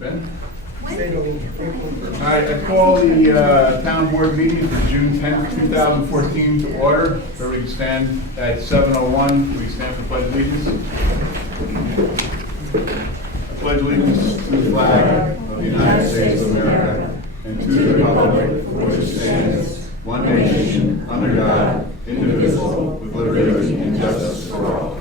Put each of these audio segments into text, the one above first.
Ben? All right, I call the town board meeting for June 10th, 2014 to order. So we can stand at 7:01. We stand for pledge allegiance. I pledge allegiance to the flag of the United States of America and to the republic for which it stands, one nation, under God, indivisible, with liberty and justice for all.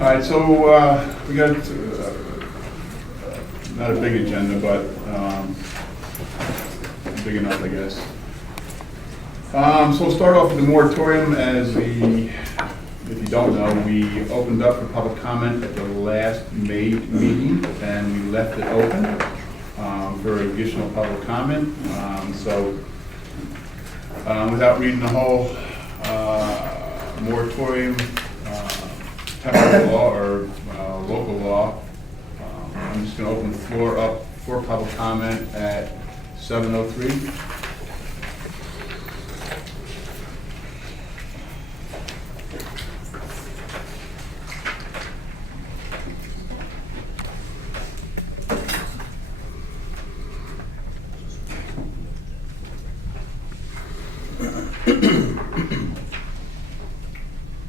All right, so we got not a big agenda, but big enough, I guess. So we'll start off with the moratorium. As if you don't know, we opened up for public comment at the last May meeting, and we left it open for additional public comment. Without reading the whole moratorium, temporary law or local law, I'm just going to open the floor up for public comment at 7:03.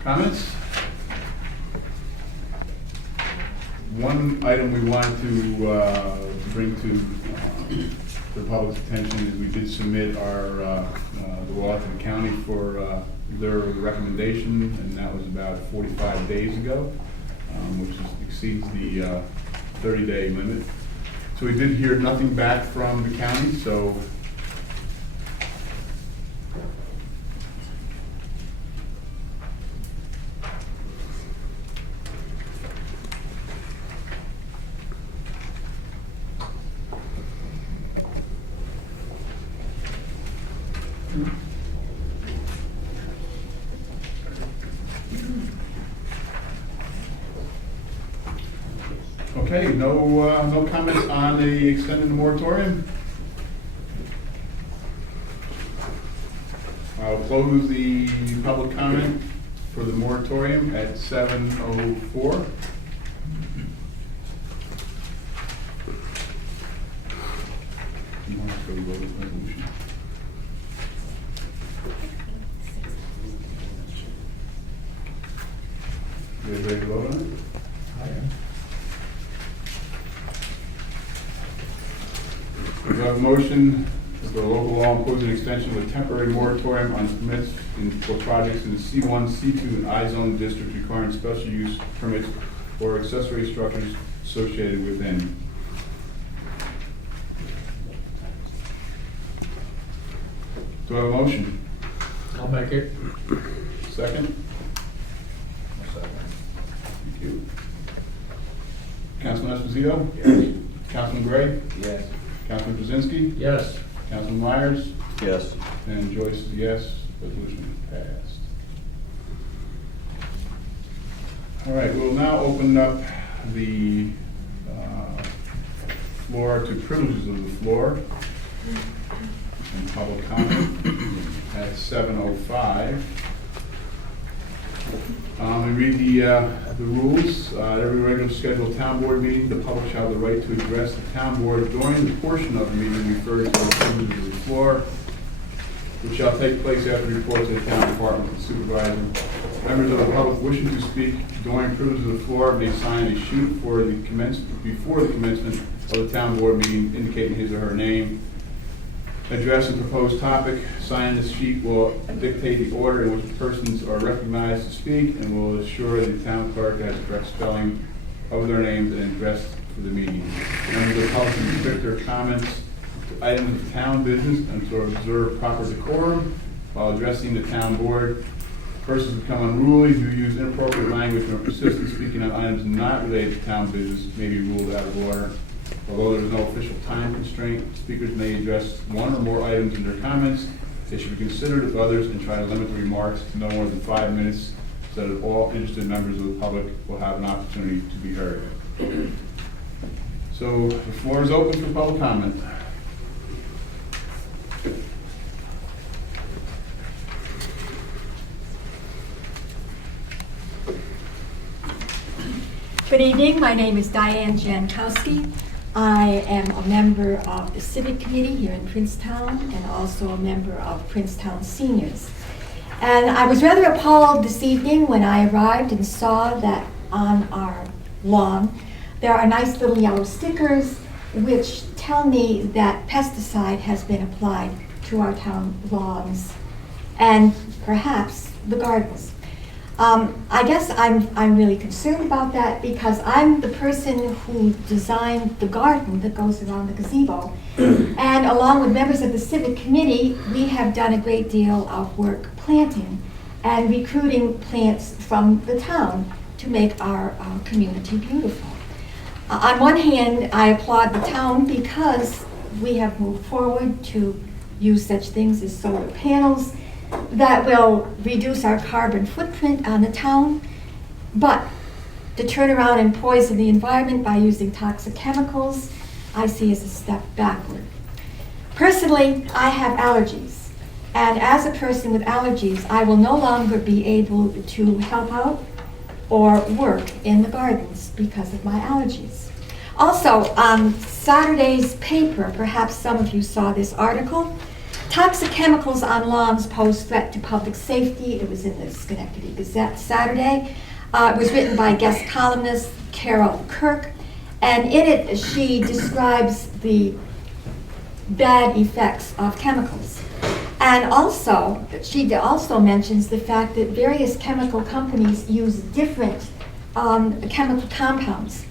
Comments? One item we wanted to bring to the public's attention is we did submit our the law to the county for their recommendation, and that was about 45 days ago, which exceeds the 30-day limit. So we did hear nothing back from the county, so okay, no comments on the extended moratorium. I'll close the public comment for the moratorium at 7:04. You want to go vote on the resolution? You guys ready to vote on it? I am. We have a motion that the local law impose an extension of a temporary moratorium on permits for projects in the C1, C2, and I-zone districts requiring special use permits or accessory structures associated within. Do I have a motion? I'll make it. Second? Thank you. Councilman Esposito? Yes. Councilman Gray? Yes. Councilman Krasinski? Yes. Councilman Myers? Yes. And Joyce is yes. Resolution is passed. All right, we'll now open up the floor to privileges of the floor and public comment at 7:05. We read the rules. Every regular scheduled town board meeting, the public shall have the right to address the town board during the portion of the meeting referred to as privileges of the floor, which shall take place after the report to the town department and supervisor. Members of the public wishing to speak during privileges of the floor may sign a sheet before the commencement of the town board meeting indicating his or her name, address and proposed topic. Sign this sheet will dictate the order in which persons are recognized to speak and will assure the town clerk has correct spelling of their names and address for the meeting. Members of the public can restrict their comments to items of town business and to observe proper decorum while addressing the town board. Persons become unruly who use inappropriate language or persist in speaking on items not related to town business may be ruled out of order. Although there is no official time constraint, speakers may address one or more items in their comments. They should be considerate of others and try to limit the remarks to no more than 5 minutes so that all interested members of the public will have an opportunity to be heard. So the floor is open for public comment. Good evening. My name is Diane Jankowski. I am a member of the Civic Committee here in Princetown and also a member of Princetown Seniors. And I was rather appalled this evening when I arrived and saw that on our lawn there are nice little yellow stickers which tell me that pesticide has been applied to our town lawns and perhaps the gardens. I guess I'm really concerned about that because I'm the person who designed the garden that goes around the gazebo. And along with members of the Civic Committee, we have done a great deal of work planting and recruiting plants from the town to make our community beautiful. On one hand, I applaud the town because we have moved forward to use such things as solar panels that will reduce our carbon footprint on the town, but to turn around and poison the environment by using toxic chemicals, I see as a step backward. Personally, I have allergies, and as a person with allergies, I will no longer be able to help out or work in the gardens because of my allergies. Also, on Saturday's paper, perhaps some of you saw this article, toxic chemicals on lawns pose threat to public safety. It was in the Schenectady Gazette Saturday. It was written by guest columnist Carol Kirk, and in it she describes the bad effects of chemicals. And also, she also mentions the fact that various chemical companies use different chemical compounds.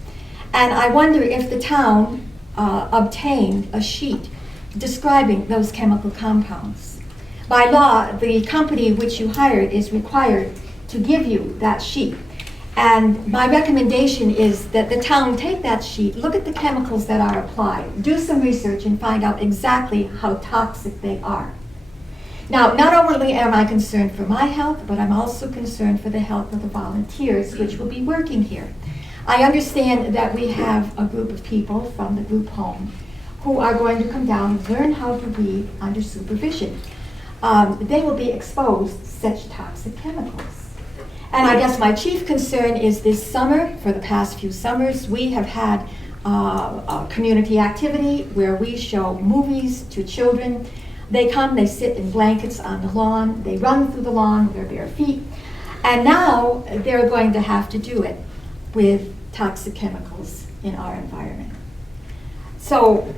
And I wonder if the town obtained a sheet describing those chemical compounds. By law, the company which you hired is required to give you that sheet. And my recommendation is that the town take that sheet, look at the chemicals that are applied, do some research and find out exactly how toxic they are. Now, not only am I concerned for my health, but I'm also concerned for the health of the volunteers which will be working here. I understand that we have a group of people from the group home who are going to come down and learn how to read under supervision. They will be exposed to such toxic chemicals. And I guess my chief concern is this summer, for the past few summers, we have had a community activity where we show movies to children. They come, they sit in blankets on the lawn, they run through the lawn with their bare feet, and now they're going to have to do it with toxic chemicals in our environment. So,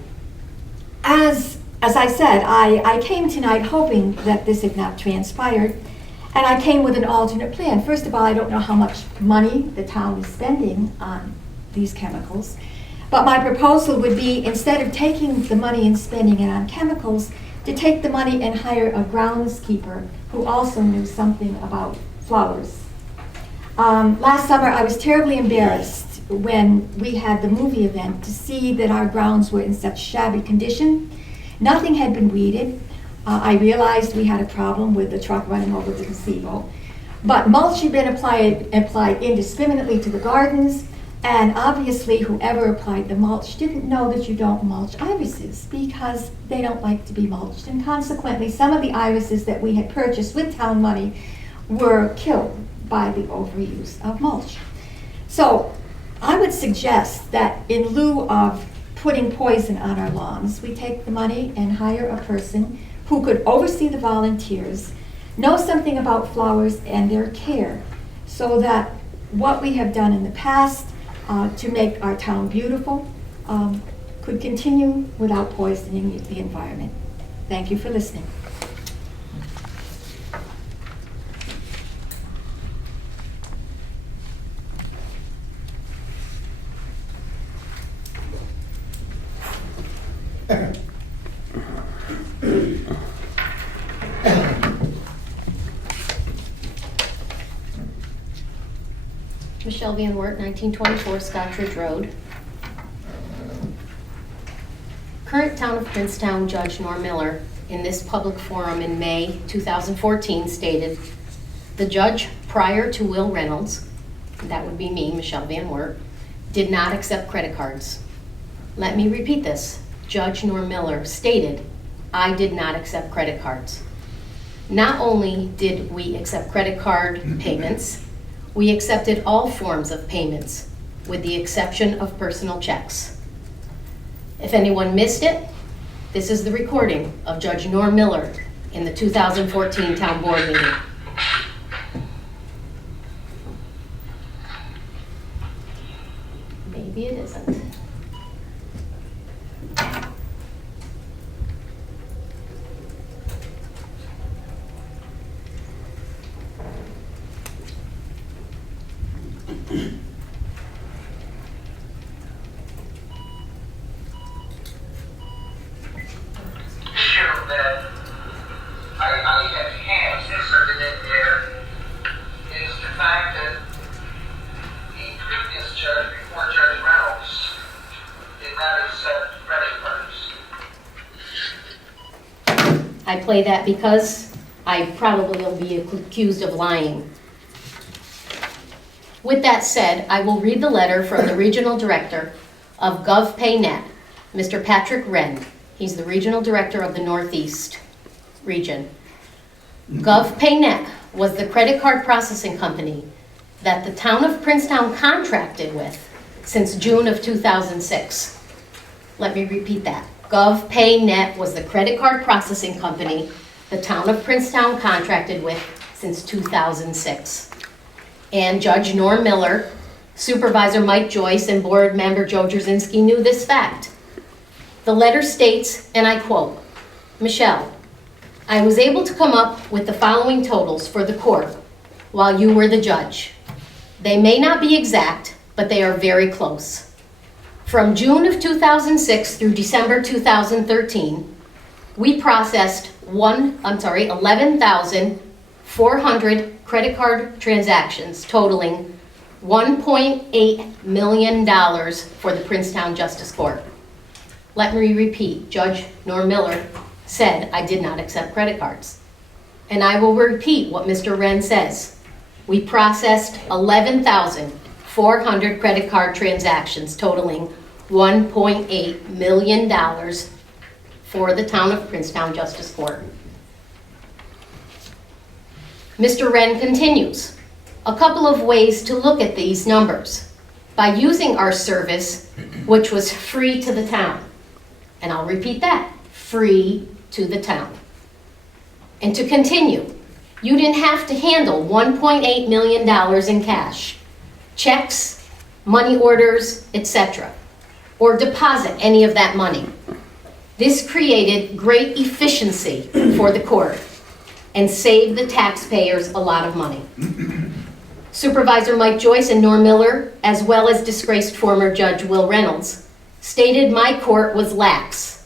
as I said, I came tonight hoping that this had not transpired, and I came with an alternate plan. First of all, I don't know how much money the town is spending on these chemicals, but my proposal would be, instead of taking the money and spending it on chemicals, to take the money and hire a groundskeeper who also knew something about flowers. Last summer, I was terribly embarrassed when we had the movie event to see that our grounds were in such shabby condition. Nothing had been weeded. I realized we had a problem with the truck running over the gazebo. But mulch had been applied indiscriminately to the gardens, and obviously whoever applied the mulch didn't know that you don't mulch irises because they don't like to be mulched. And consequently, some of the irises that we had purchased with town money were killed by the overuse of mulch. So I would suggest that in lieu of putting poison on our lawns, we take the money and hire a person who could oversee the volunteers, know something about flowers and their care, so that what we have done in the past to make our town beautiful could continue without poisoning the environment. Thank you for listening. Michelle Van Wert, 1924 Scotchridge Road. current Town of Princetown Judge Norm Miller, in this public forum in May 2014, stated, "The judge prior to Will Reynolds," that would be me, Michelle Van Wert, "did not accept credit cards." Let me repeat this. Judge Norm Miller stated, "I did not accept credit cards." Not only did we accept credit card payments, we accepted all forms of payments, with the exception of personal checks. If anyone missed it, this is the recording of Judge Norm Miller in the 2014 Town Board meeting. Maybe it isn't. issue that I have had inserted in there is the fact that the previous judge, before Judge Reynolds, did not accept credit cards. I play that because I probably will be accused of lying. With that said, I will read the letter from the Regional Director of GovPayNet, Mr. Patrick Wren. He's the Regional Director of the Northeast region. GovPayNet was the credit card processing company that the town of Princetown contracted with since June of 2006. Let me repeat that. GovPayNet was the credit card processing company the town of Princetown contracted with since 2006. And Judge Norm Miller, Supervisor Mike Joyce, and Board Member Joe Jarzynski knew this fact. The letter states, and I quote, "Michelle, I was able to come up with the following totals for the court while you were the judge. They may not be exact, but they are very close. From June of 2006 through December 2013, we processed 11,400 credit card transactions totaling $1.8 million for the Princetown Justice Court." Let me repeat, Judge Norm Miller said I did not accept credit cards. And I will repeat what Mr. Wren says. We processed 11,400 credit card transactions totaling $1.8 million for the town of Princetown Justice Court. Mr. Wren continues, a couple of ways to look at these numbers. By using our service, which was free to the town. And I'll repeat that, free to the town. And to continue, you didn't have to handle $1.8 million in cash, checks, money orders, etc., or deposit any of that money. This created great efficiency for the court and saved the taxpayers a lot of money. Supervisor Mike Joyce and Norm Miller, as well as disgraced former Judge Will Reynolds, stated my court was lax,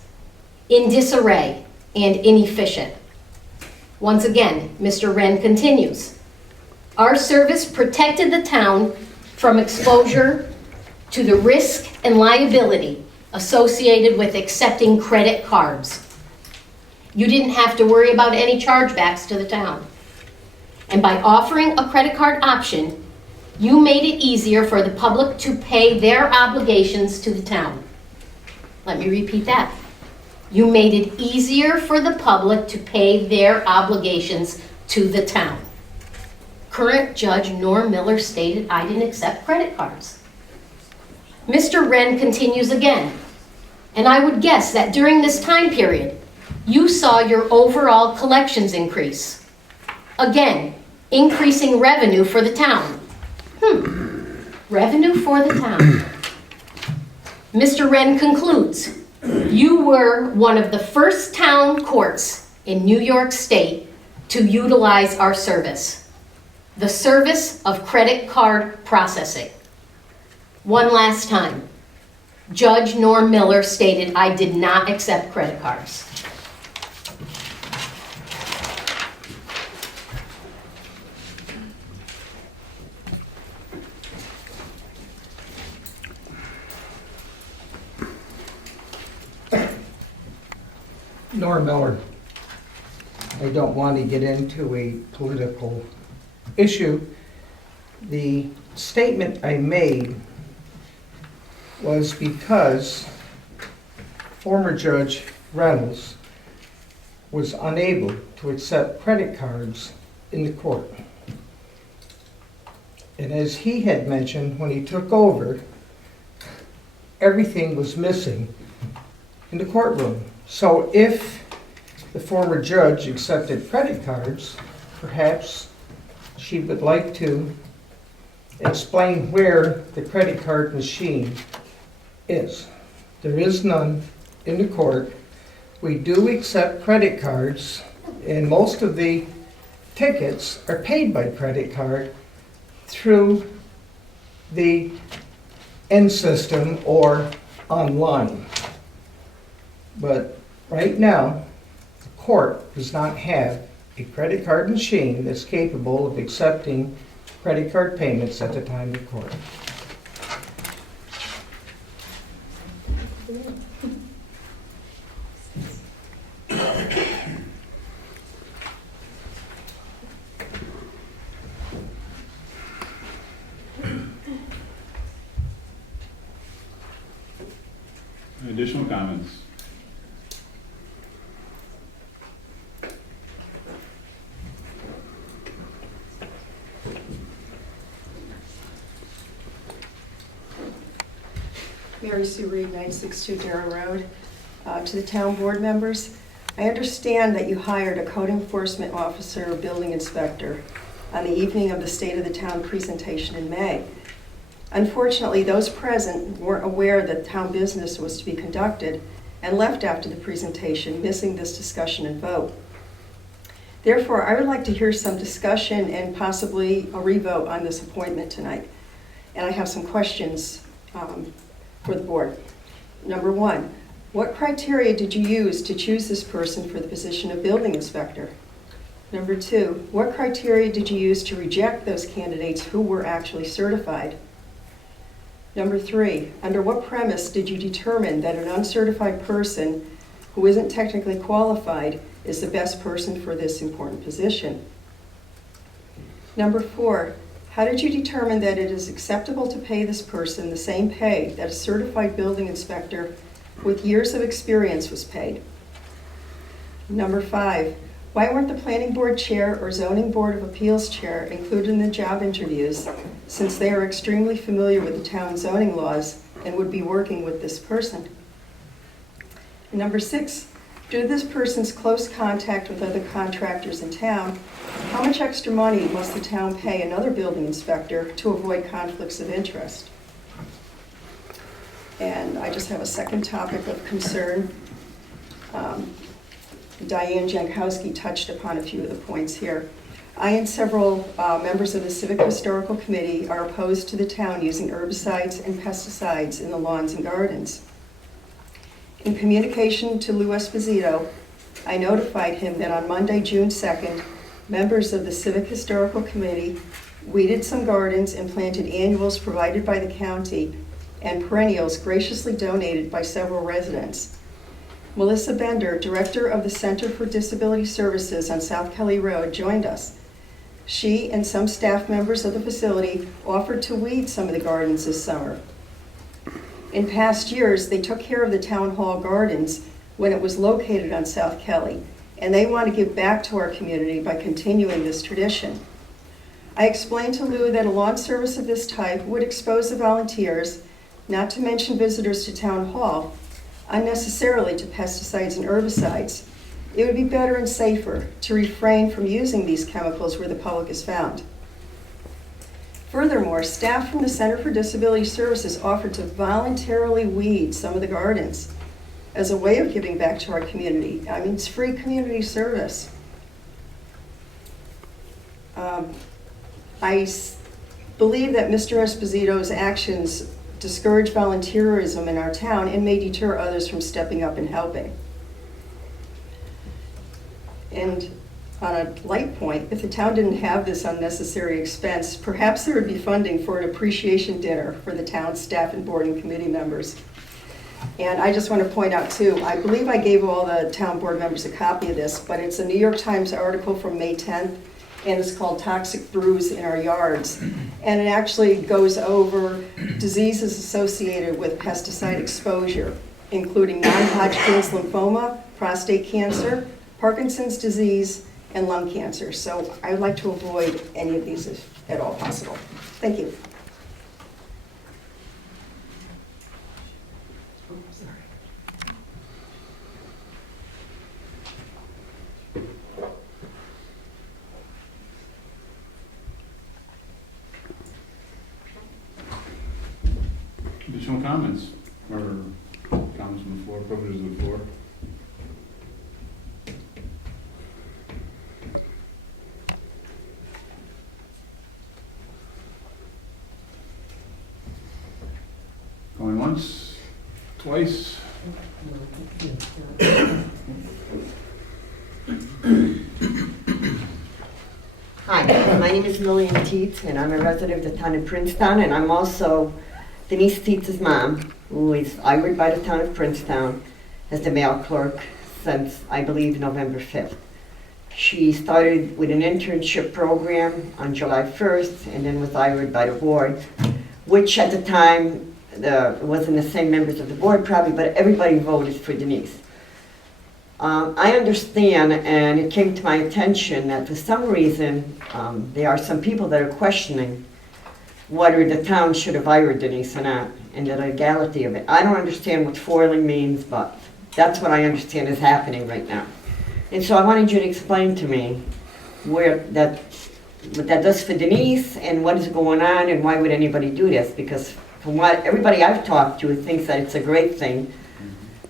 in disarray, and inefficient. Once again, Mr. Wren continues, our service protected the town from exposure to the risk and liability associated with accepting credit cards. You didn't have to worry about any chargebacks to the town. And by offering a credit card option, you made it easier for the public to pay their obligations to the town. Let me repeat that. You made it easier for the public to pay their obligations to the town. Current Judge Norm Miller stated I didn't accept credit cards. Mr. Wren continues again, and I would guess that during this time period, you saw your overall collections increase. Again, increasing revenue for the town. Revenue for the town. Mr. Wren concludes, you were one of the first town courts in New York State to utilize our service, the service of credit card processing. One last time, Judge Norm Miller stated I did not accept credit cards. Norm Miller. I don't want to get into a political issue. The statement I made was because former Judge Reynolds was unable to accept credit cards in the court. And as he had mentioned, when he took over, everything was missing in the courtroom. So if the former judge accepted credit cards, perhaps she would like to explain where the credit card machine is. There is none in the court. We do accept credit cards, and most of the tickets are paid by credit card through the end system or online. But right now, the court does not have a credit card machine that's capable of accepting credit card payments at the time of court. Additional comments? Mary Sue Reed, 962 Darrow Road. To the town board members, I understand that you hired a code enforcement officer or building inspector on the evening of the State of the Town presentation in May. Unfortunately, those present weren't aware that town business was to be conducted and left after the presentation, missing this discussion and vote. Therefore, I would like to hear some discussion and possibly a revote on this appointment tonight. And I have some questions for the board. Number one, what criteria did you use to choose this person for the position of building inspector? Number two, what criteria did you use to reject those candidates who were actually certified? Number three, under what premise did you determine that an uncertified person who isn't technically qualified is the best person for this important position? Number four, how did you determine that it is acceptable to pay this person the same pay that a certified building inspector with years of experience was paid? Number five, why weren't the planning board chair or zoning board of appeals chair included in the job interviews, since they are extremely familiar with the town zoning laws and would be working with this person? Number six, due to this person's close contact with other contractors in town, how much extra money must the town pay another building inspector to avoid conflicts of interest? And I just have a second topic of concern. Diane Jankowski touched upon a few of the points here. I and several members of the Civic Historical Committee are opposed to the town using herbicides and pesticides in the lawns and gardens. In communication to Lou Esposito, I notified him that on Monday, June 2nd, members of the Civic Historical Committee weeded some gardens and planted annuals provided by the county and perennials graciously donated by several residents. Melissa Bender, director of the Center for Disability Services on South Kelly Road, joined us. She and some staff members of the facility offered to weed some of the gardens this summer. In past years, they took care of the town hall gardens when it was located on South Kelly, and they want to give back to our community by continuing this tradition. I explained to Lou that a lawn service of this type would expose the volunteers, not to mention visitors to town hall, unnecessarily to pesticides and herbicides. It would be better and safer to refrain from using these chemicals where the public is found. Furthermore, staff from the Center for Disability Services offered to voluntarily weed some of the gardens as a way of giving back to our community. I mean, it's free community service. I believe that Mr. Esposito's actions discourage volunteerism in our town and may deter others from stepping up and helping. And on a light point, if the town didn't have this unnecessary expense, perhaps there would be funding for an appreciation dinner for the town staff and board and committee members. And I just want to point out too, I believe I gave all the town board members a copy of this, but it's a New York Times article from May 10th, and it's called Toxic Brews in Our Yards. And it actually goes over diseases associated with pesticide exposure, including non-Hodgkin's lymphoma, prostate cancer, Parkinson's disease, and lung cancer. So I would like to avoid any of these if at all possible. Thank you. Additional comments or comments from the floor, privileges of the floor? Going once, twice. Hi, my name is Lillian Teets, and I'm a resident of the town of Princetown, and I'm also Denise Teets' mom, who is hired by the town of Princetown as the mail clerk since, I believe, November 5th. She started with an internship program on July 1st and then was hired by the board, which at the time wasn't the same members of the board probably, but everybody voted for Denise. I understand, and it came to my attention that for some reason there are some people that are questioning whether the town should have hired Denise or not, and the legality of it. I don't understand what foiling means, but that's what I understand is happening right now. And so I wanted you to explain to me what that does for Denise and what is going on and why would anybody do this, because from what everybody I've talked to thinks that it's a great thing.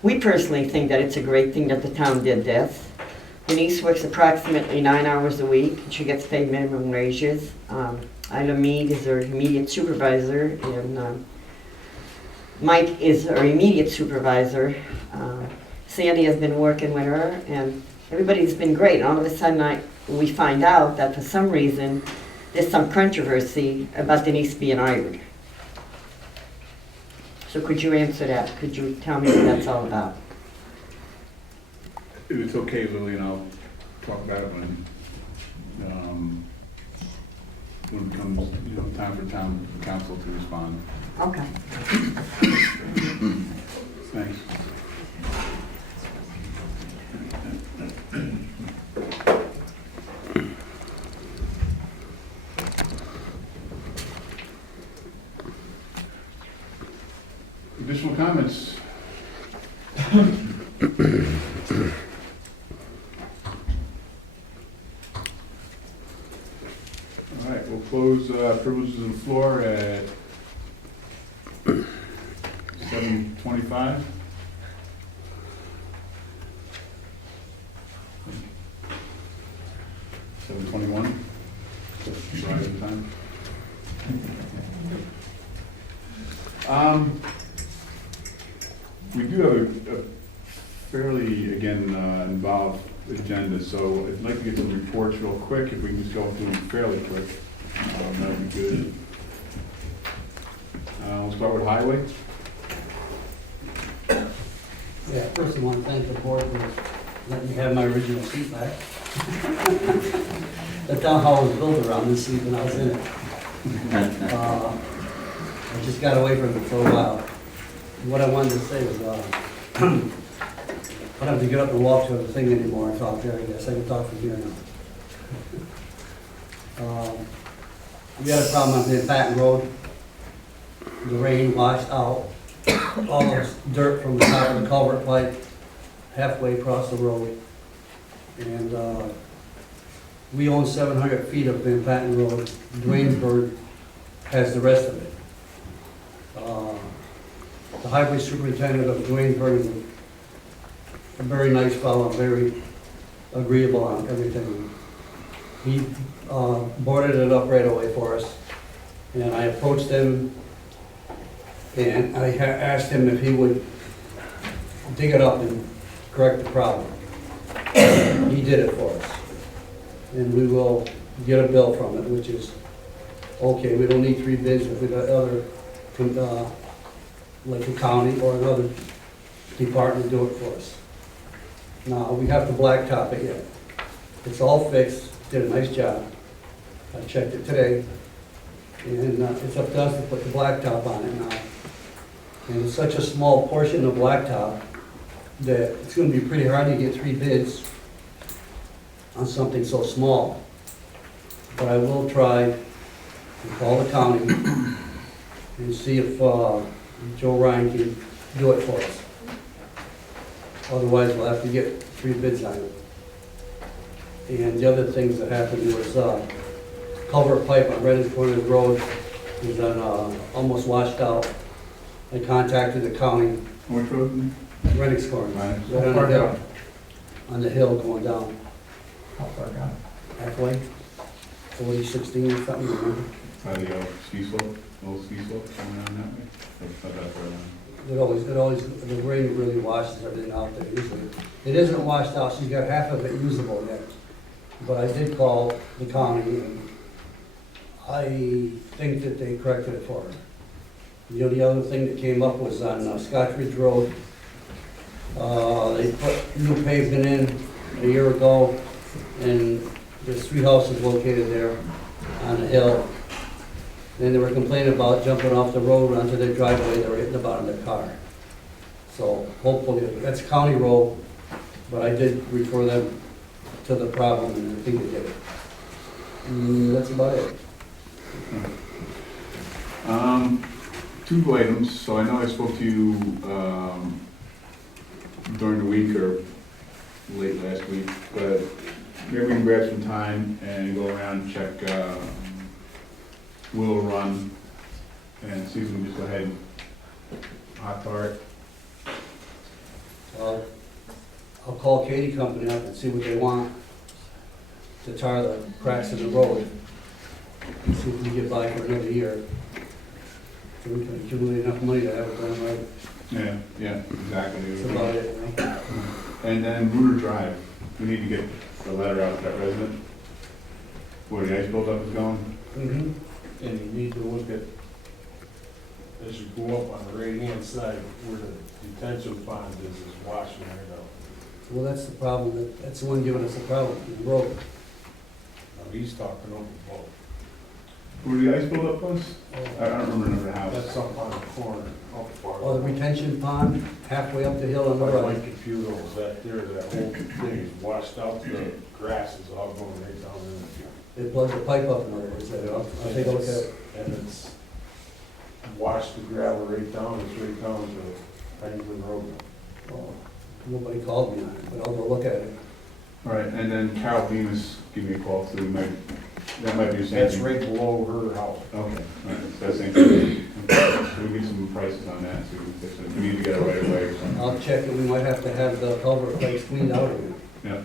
We personally think that it's a great thing that the town did this. Denise works approximately 9 hours a week, and she gets paid minimum wages. Ida Mead is her immediate supervisor, and Mike is her immediate supervisor. Sandy has been working with her, and everybody's been great. And all of a sudden, we find out that for some reason, there's some controversy about Denise being hired. So could you answer that? Could you tell me what that's all about? If it's okay, Lillian, I'll talk about it when it comes, time for town council to respond. Okay. Thanks. Additional comments? All right, we'll close privileges of the floor at 7:25. $7:21. Rising time. We do have a fairly, again, involved agenda, so I'd like to get some reports real quick. If we can just go through them fairly quick, that would be good. We'll start with highway. Yeah, first I want to thank the board for letting me have my original seat back. The town hall was built around this seat when I was in it. I just got away from it for a while. What I wanted to say was, I don't have to get up and walk to the thing anymore and talk there, I guess. I can talk from here now. We got a problem on the Patton Road. The rain washed out all this dirt from the top of the culvert pipe halfway across the road. And we own 700 feet of Van Patten Road. Dwaynesburg has the rest of it. The highway superintendent of Dwaynesburg is a very nice fellow, very agreeable on everything. He boarded it up right away for us. And I approached him and I asked him if he would dig it up and correct the problem. He did it for us. And we will get a bill from it, which is okay. We don't need 3 bids if we got other, like the county or another department do it for us. Now, we have to blacktop it yet. It's all fixed, did a nice job. I checked it today, and it's up to us to put the blacktop on it now. And it's such a small portion of blacktop that it's gonna be pretty hard to get 3 bids on something so small. But I will try and call the county and see if Joe Ryan can do it for us. Otherwise, we'll have to get 3 bids on it. And the other things that happened was culvert pipe on Redding Corners Road is almost washed out. I contacted the county, Which road? Redding Corners, Right. right on the hill, on the hill going down How far down? halfway, 4016 or something, remember? By the ski slope, old ski slope, coming down that way? Or not that far down? It always, the rain really washes everything out there usually. It isn't washed out, she's got half of it usable yet. But I did call the county, and I think that they corrected it for her. The only other thing that came up was on Scotch Ridge Road. They put new pavement in a year ago, and there's 3 houses located there on the hill. And they were complaining about jumping off the road onto their driveway, they were hitting the bottom of their car. So hopefully, that's county road, but I did refer them to the problem, and I think they did it. That's about it. 2 items, so I know I spoke to you during the week or late last week, but maybe we can grab some time and go around and check Willow Run and see if we can just go ahead and hot tar it. I'll call Katie Company up and see what they want to tar the cracks in the road. And see if we can get by for another year. So we can accumulate enough money to have it done right. Yeah, exactly. That's about it, you know? And then Rooter Drive, we need to get the letter out to that resident where the ice buildup is going. Mm-hmm. And you need to look at, as you go up on the right-hand side, where the detention pond is washing right out. Well, that's the problem, that's the one giving us the problem, the road. Now, he's talking over the boat. Where the ice buildup was? I don't remember the house. That's up on the corner, up far. Oh, the retention pond halfway up the hill on the By right. Mike Computer's, that there, that whole thing is washed out, the grass is all going right down in the. They plugged the pipe up in other words, I'll take a look at it. And it's washed the gravel right down, it's right down to Penguin Road. Oh, nobody called me on it, but I'll go look at it. All right, and then Carol Bemis gave me a call too, that might be the same That's thing. right below her house. Okay, all right, so that's the same thing. Okay, so we get some prices on that, so we need to get it right away or something. I'll check it, we might have to have the culvert pipes cleaned out again, Yeah,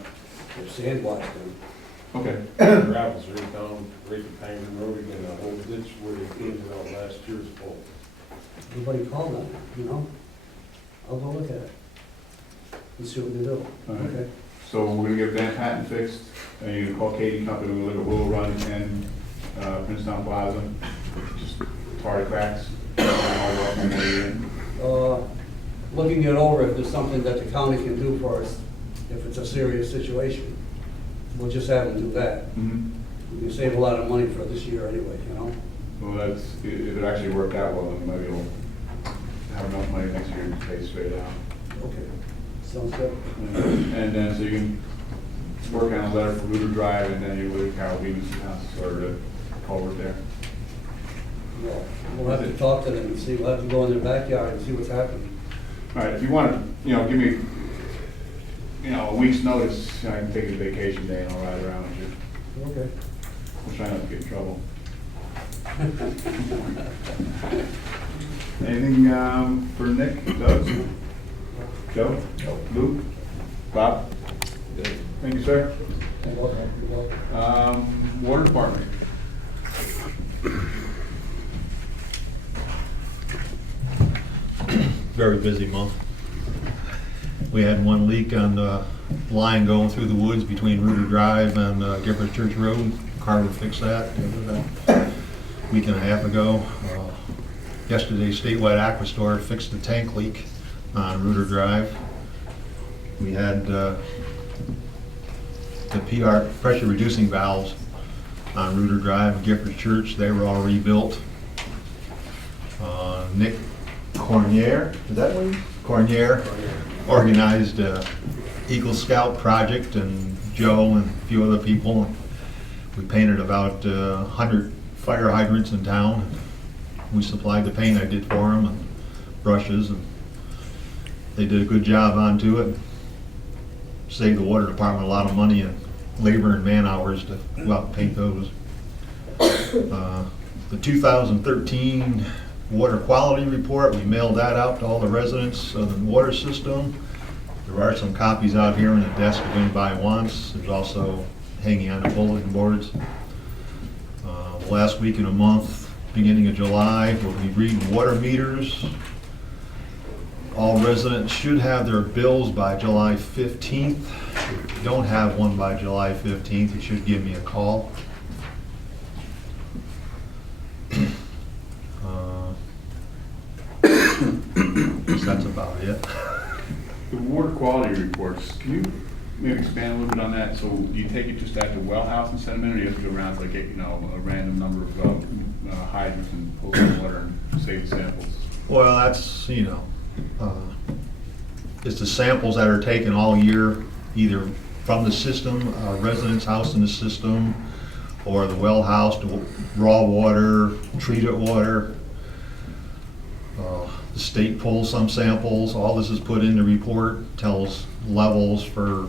or sand washed in. okay, Gravel's right down, right to Penguin Road again, that whole ditch where they cleaned it out last year's full. Nobody called on it, you know? I'll go look at it and see what they do. all right. Okay. So we're gonna get Van Patten fixed, and you're gonna call Katie Company, we're gonna look at Willow Run and Princetown Plaza, just tar the cracks, all up and in. Looking it over, if there's something that the county can do for us, if it's a serious situation, we'll just have them do that. Mhm. We can save a lot of money for this year anyway, you know? Well, if it actually worked out well, then maybe we'll have enough money next year to pay straight out. Okay, sounds good. And then, so you can work on a letter for Rooter Drive, and then you would Carol Bemis' house, or the culvert there. Well, we'll have to talk to them and see, we'll have to go in their backyard and see what's happening. All right, if you want to, give me, a week's notice, I can take a vacation day and I'll ride around with you. Okay. We'll try not to get in trouble. Anything for Nick, Doug? Joe? Luke? Bob? Thank you, sir. You're welcome. You're welcome. Water Department. Very busy month. We had one leak on the line going through the woods between Rooter Drive and Gibbers Church Road. Carver fixed that a week and a half ago. Yesterday, Statewide Aqua Store fixed the tank leak on Reuter Drive. We had the PR, pressure reducing valves on Reuter Drive, Gifford Church, they were all rebuilt. Nick Cornier, is that one? Cornier organized Eagle Scout project, and Joe and a few other people. We painted about 100 fire hydrants in town. We supplied the paint I did for them and brushes, and they did a good job onto it. Saved the water department a lot of money and labor and man hours to go out and paint those. The 2013 water quality report, we mailed that out to all the residents of the water system. There are some copies out here on the desk if anybody wants. There's also hanging on the bulletin boards. Last week of the month, beginning of July, we'll be reading water meters. All residents should have their bills by July 15th. If you don't have one by July 15th, you should give me a call. That's about it. The water quality reports, can you maybe expand a little bit on that? So do you take it just at the well house and send them in, or you have to go around to like get, a random number of hydrants and pull the water and save the samples? Well, that's, it's the samples that are taken all year, either from the system, resident's house in the system, or the well house, the raw water, treated water. The state pulls some samples. All this is put in the report, tells levels for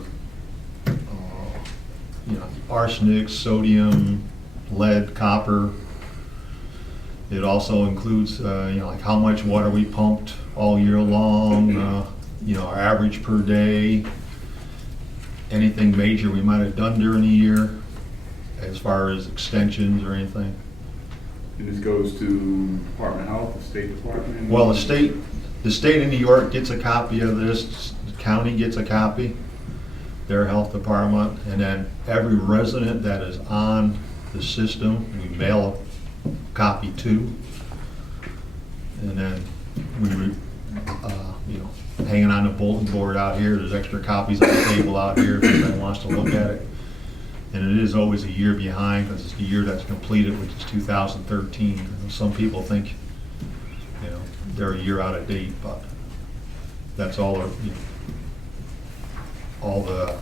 arsenic, sodium, lead, copper. It also includes like how much water we pumped all year long, our average per day, anything major we might have done during the year as far as extensions or anything. And this goes to Department of Health, the State Department? Well, the state of New York gets a copy of this, the county gets a copy, their health department, and then every resident that is on the system, we mail a copy to. And then we, hanging on the bulletin board out here, there's extra copies on the table out here if anybody wants to look at it. And it is always a year behind because it's the year that's completed, which is 2013. And some people think, they're a year out of date, but that's all all the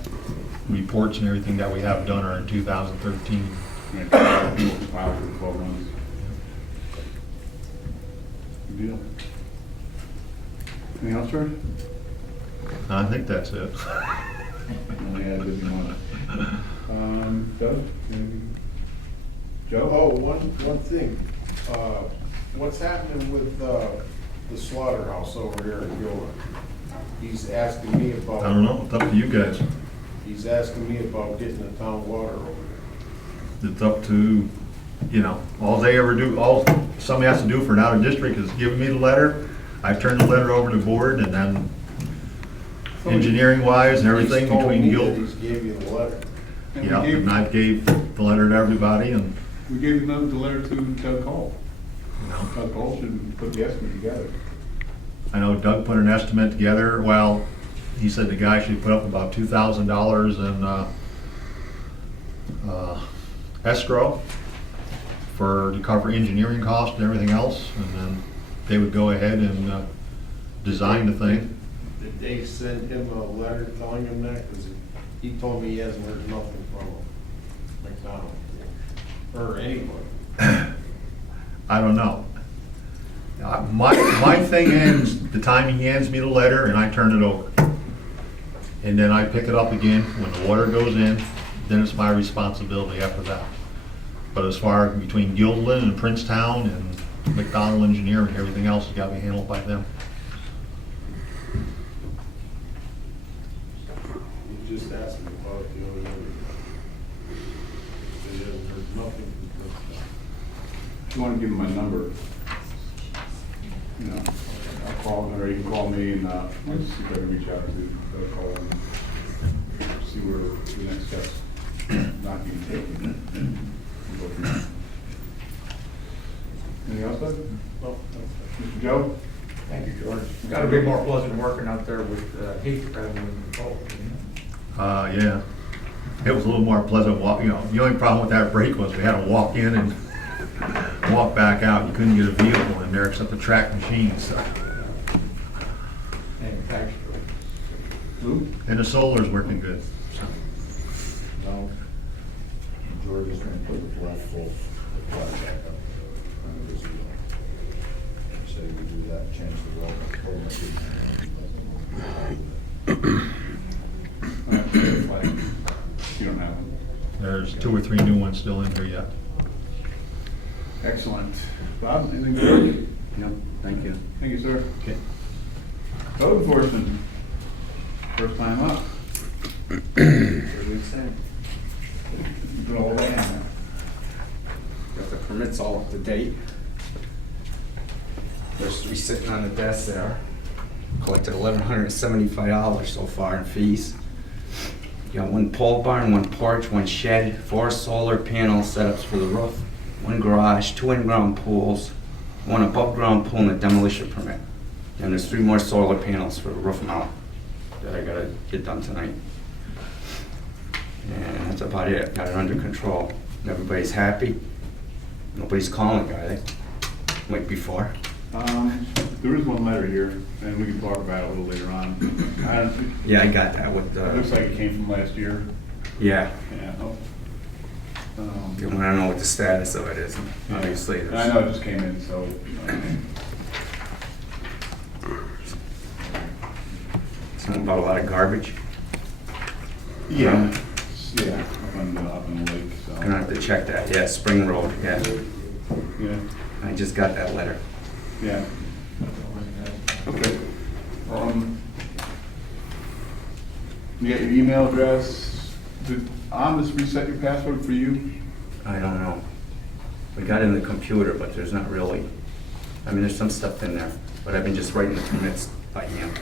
reports and everything that we have done are in 2013. Right, filed for 12 months. Good deal. Anything else, George? I think that's it. Only add if you want. Doug? Anything? Joe? Oh, one thing. What's happening with the slaughterhouse over here in Gilroy? He's asking me about. I don't know, it's up to you guys. He's asking me about getting the town water over there. It's up to, all they ever do, all somebody has to do for an out of district is give me the letter. I turn the letter over to the board, and then engineering wise and everything He's told between me Gil. that he's gave you the letter. Yeah, and I gave the letter to everybody, and, We gave the letter to Doug Cole. Doug Cole should put the estimate together. I know Doug put an estimate together. Well, he said the guy should put up about $2,000 in escrow to cover engineering costs and everything else, and then they would go ahead and design the thing. Did they send him a letter telling him that? Because he told me he hasn't heard nothing from McDonald or anyone. I don't know. My thing ends the time he hands me the letter and I turn it over. And then I pick it up again when the water goes in, then it's my responsibility after that. But as far between Guilderland and Princetown and McDonald Engineering, everything else has got to be handled by them. He just asked me about it the other day. He hasn't heard nothing from Princeton. If you want to give him my number, I'll call him, or he can call me, and I'll just see if I can reach out to Doug Cole and see where the next steps not being taken. We'll go from there. Anything else, Doug? Well, Mr. Joe? Thank you, George. It's gotta be more pleasant working out there with heat rather than cold. Yeah. It was a little more pleasant walk, you know, the only problem with that break was we had to walk in and walk back out. You couldn't get a vehicle in there except the track machines, so. And thanks, Lou? And the solar's working good, so. No, George is gonna put the flagpole, the flag back up. This is, he said he would do that, change the road. I told him I didn't. You don't have one. There's 2 or 3 new ones still in here yet. Excellent. Bob, anything for you? No, thank you. Thank you, sir. Okay. Code enforcement, first time up. Been all day on Got the permits all up to date. There's 3 sitting on the desk there. Collected $1,175 so far in fees. You got 1 pole barn, 1 porch, 1 shed, 4 solar panel setups for the roof, 1 garage, 2 in-ground pools, 1 above-ground pool and a demolition permit. And there's 3 more solar panels for the roof mount that I gotta get done tonight. And that's about it. Got it under control. Everybody's happy. Nobody's calling, are they? Like before. There is one letter here, and we can talk about it a little later on. I don't, Yeah, I got that with it looks like the. it came from last year. Yeah. Yeah. You wanna know what the status of it is? Obviously, I there's. know it just came in, so. Something about a lot of garbage. Yeah. Yeah, up in the lake, so. Gonna have to check that. Yeah, Spring Road, yeah. Yeah, I just got that letter. yeah. Okay. You got your email address? Did Amos reset your password for you? I don't know. We got it in the computer, but there's not really, I mean, there's some stuff in there, but I've been just writing the permits by hand,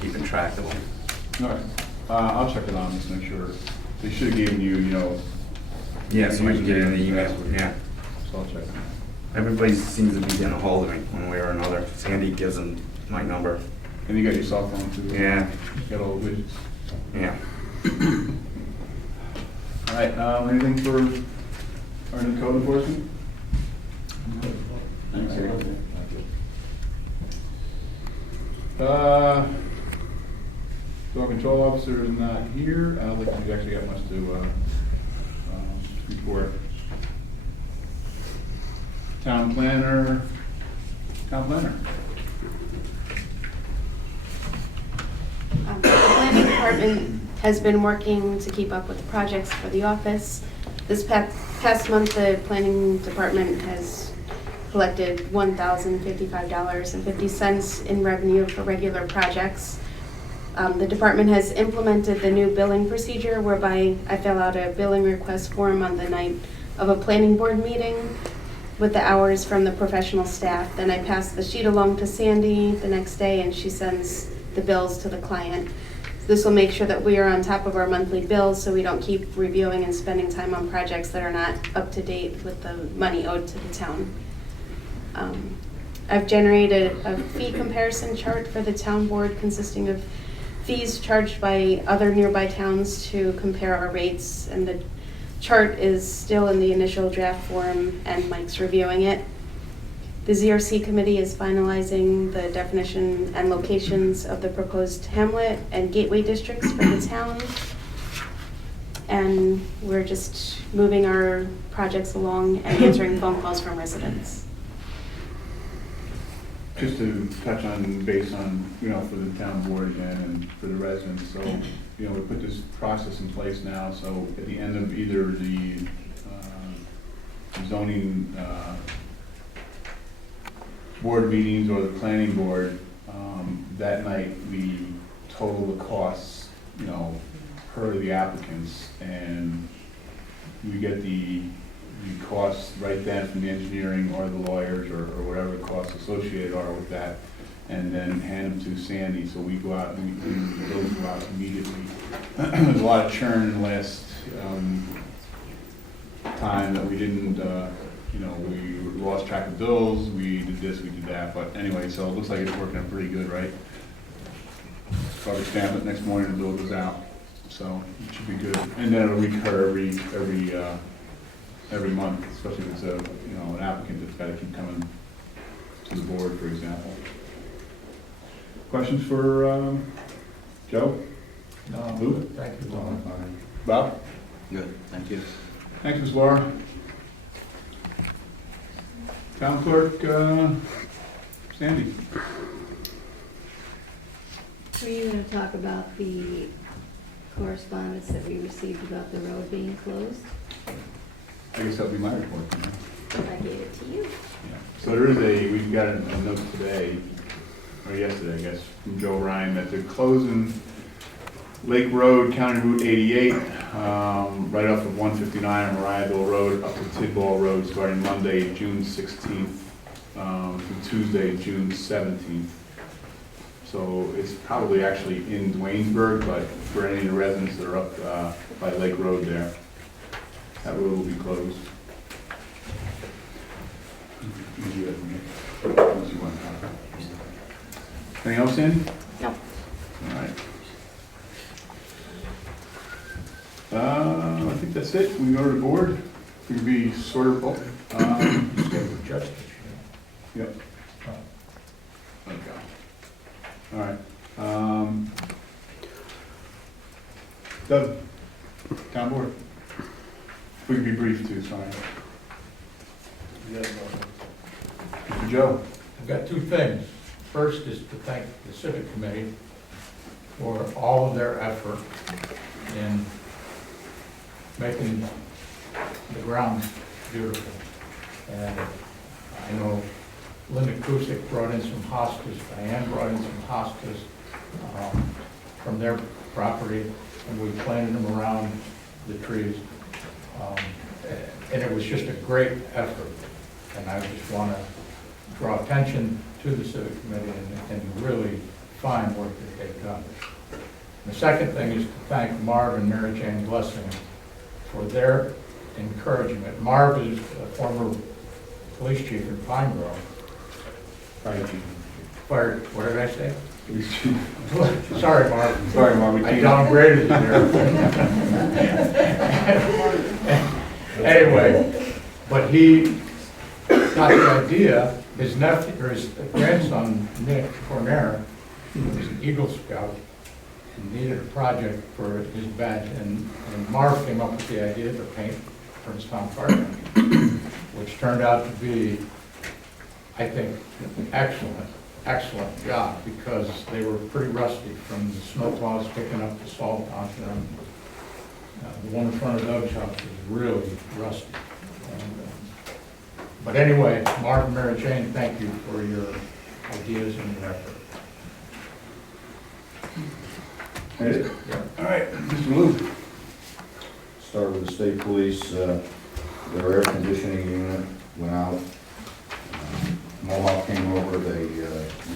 keeping track of them. All right. I'll check it on, just make sure. They should have given you, you know. Yeah, so I can get it in the email, password. yeah. So I'll check it. Everybody seems to be getting a hold of me one way or another. Sandy gives them my number. And you got your cell phone too? Yeah, Got all the widgets? yeah. All right, anything for our new code enforcement? Thanks, Eric. Dog control officer is not here. I don't think we've actually got much to report. Town planner. The planning department has been working to keep up with the projects for the office. This past month, the planning department has collected $1,055.50 in revenue for regular projects. The department has implemented the new billing procedure whereby I fill out a billing request form on the night of a planning board meeting with the hours from the professional staff. Then I pass the sheet along to Sandy the next day and she sends the bills to the client. This will make sure that we are on top of our monthly bills so we don't keep reviewing and spending time on projects that are not up to date with the money owed to the town. I've generated a fee comparison chart for the town board consisting of fees charged by other nearby towns to compare our rates, and the chart is still in the initial draft form and Mike's reviewing it. The ZRC committee is finalizing the definition and locations of the proposed hamlet and gateway districts for the town. And we're just moving our projects along and answering phone calls from residents. Just to touch on, based on, you know, for the town board again and for the residents, so, you know, we put this process in place now, so at the end of either the zoning board meetings or the planning board, that night we total the costs, you know, per the applicants, and we get the costs right then from the engineering or the lawyers or whatever the costs associated are with that, and then hand them to Sandy, so we go out and we those go out immediately. There's a lot of churn in the last time that we didn't you know, we lost track of bills, we did this, we did that, but anyway, so it looks like it's working out pretty good, right? Probably stamp it next morning, the bill goes out, so it should be good. And then it'll recur every month, especially if it's a, you know, an applicant that's gotta keep coming to the board, for example. Questions for, Joe? No, Lou? thank you. Bob? Good, thank you. Thanks, Ms. Laura. Town clerk, Sandy. Were you going to talk about the correspondence that we received about the road being closed? I guess that'll be my report. You know? I gave it to you. Yeah. So there is we got a note today, or yesterday, I guess, from Joe Ryan that they're closing Lake Road, County Route 88, right off of 159 on Mariahville Road, up to Tidball Road, starting Monday, June 16th, through Tuesday, June 17th. So it's probably actually in Dwaynesburg, but for any of the residents that are up by Lake Road there, that road will be closed. Unless you want to talk. Anything else, Sandy? No. All right. I think that's it. We can go to the board. We can be sort of, Justice. yep. Okay. All right. Doug, town board. We can be brief too, sorry. Mr. Joe. I've got two things. First is to thank the Civic Committee for all of their effort in making the grounds beautiful. And I know Linda Kusick brought in some hostas, Diane brought in some hostas from their property, and we planted them around the trees. And it was just a great effort. And I just want to draw attention to the Civic Committee and really fine work that they've done. The second thing is to thank Marv and Mary Jane Blessing for their encouragement. Marv is a former police chief in Pine Grove. Fire chief. Fire, what did I say? Police chief. Sorry, Marv. Sorry, Marv. I downgraded you there. Anyway, but he got the idea, his nephew, or his grandson, Nick Cornair, was an Eagle Scout, and needed a project for his badge, and Marv came up with the idea to paint Princetown Fire Company, which turned out to be, I think, excellent job, because they were pretty rusty from the snow plows picking up the salt onto them. The one in front of Doug's house was really rusty. But anyway, Mark and Mary Jane, thank you for your ideas and your effort. That it? Yeah. All right, Mr. Lou. Start with the state police, their air conditioning unit went out. Mohawk came over, they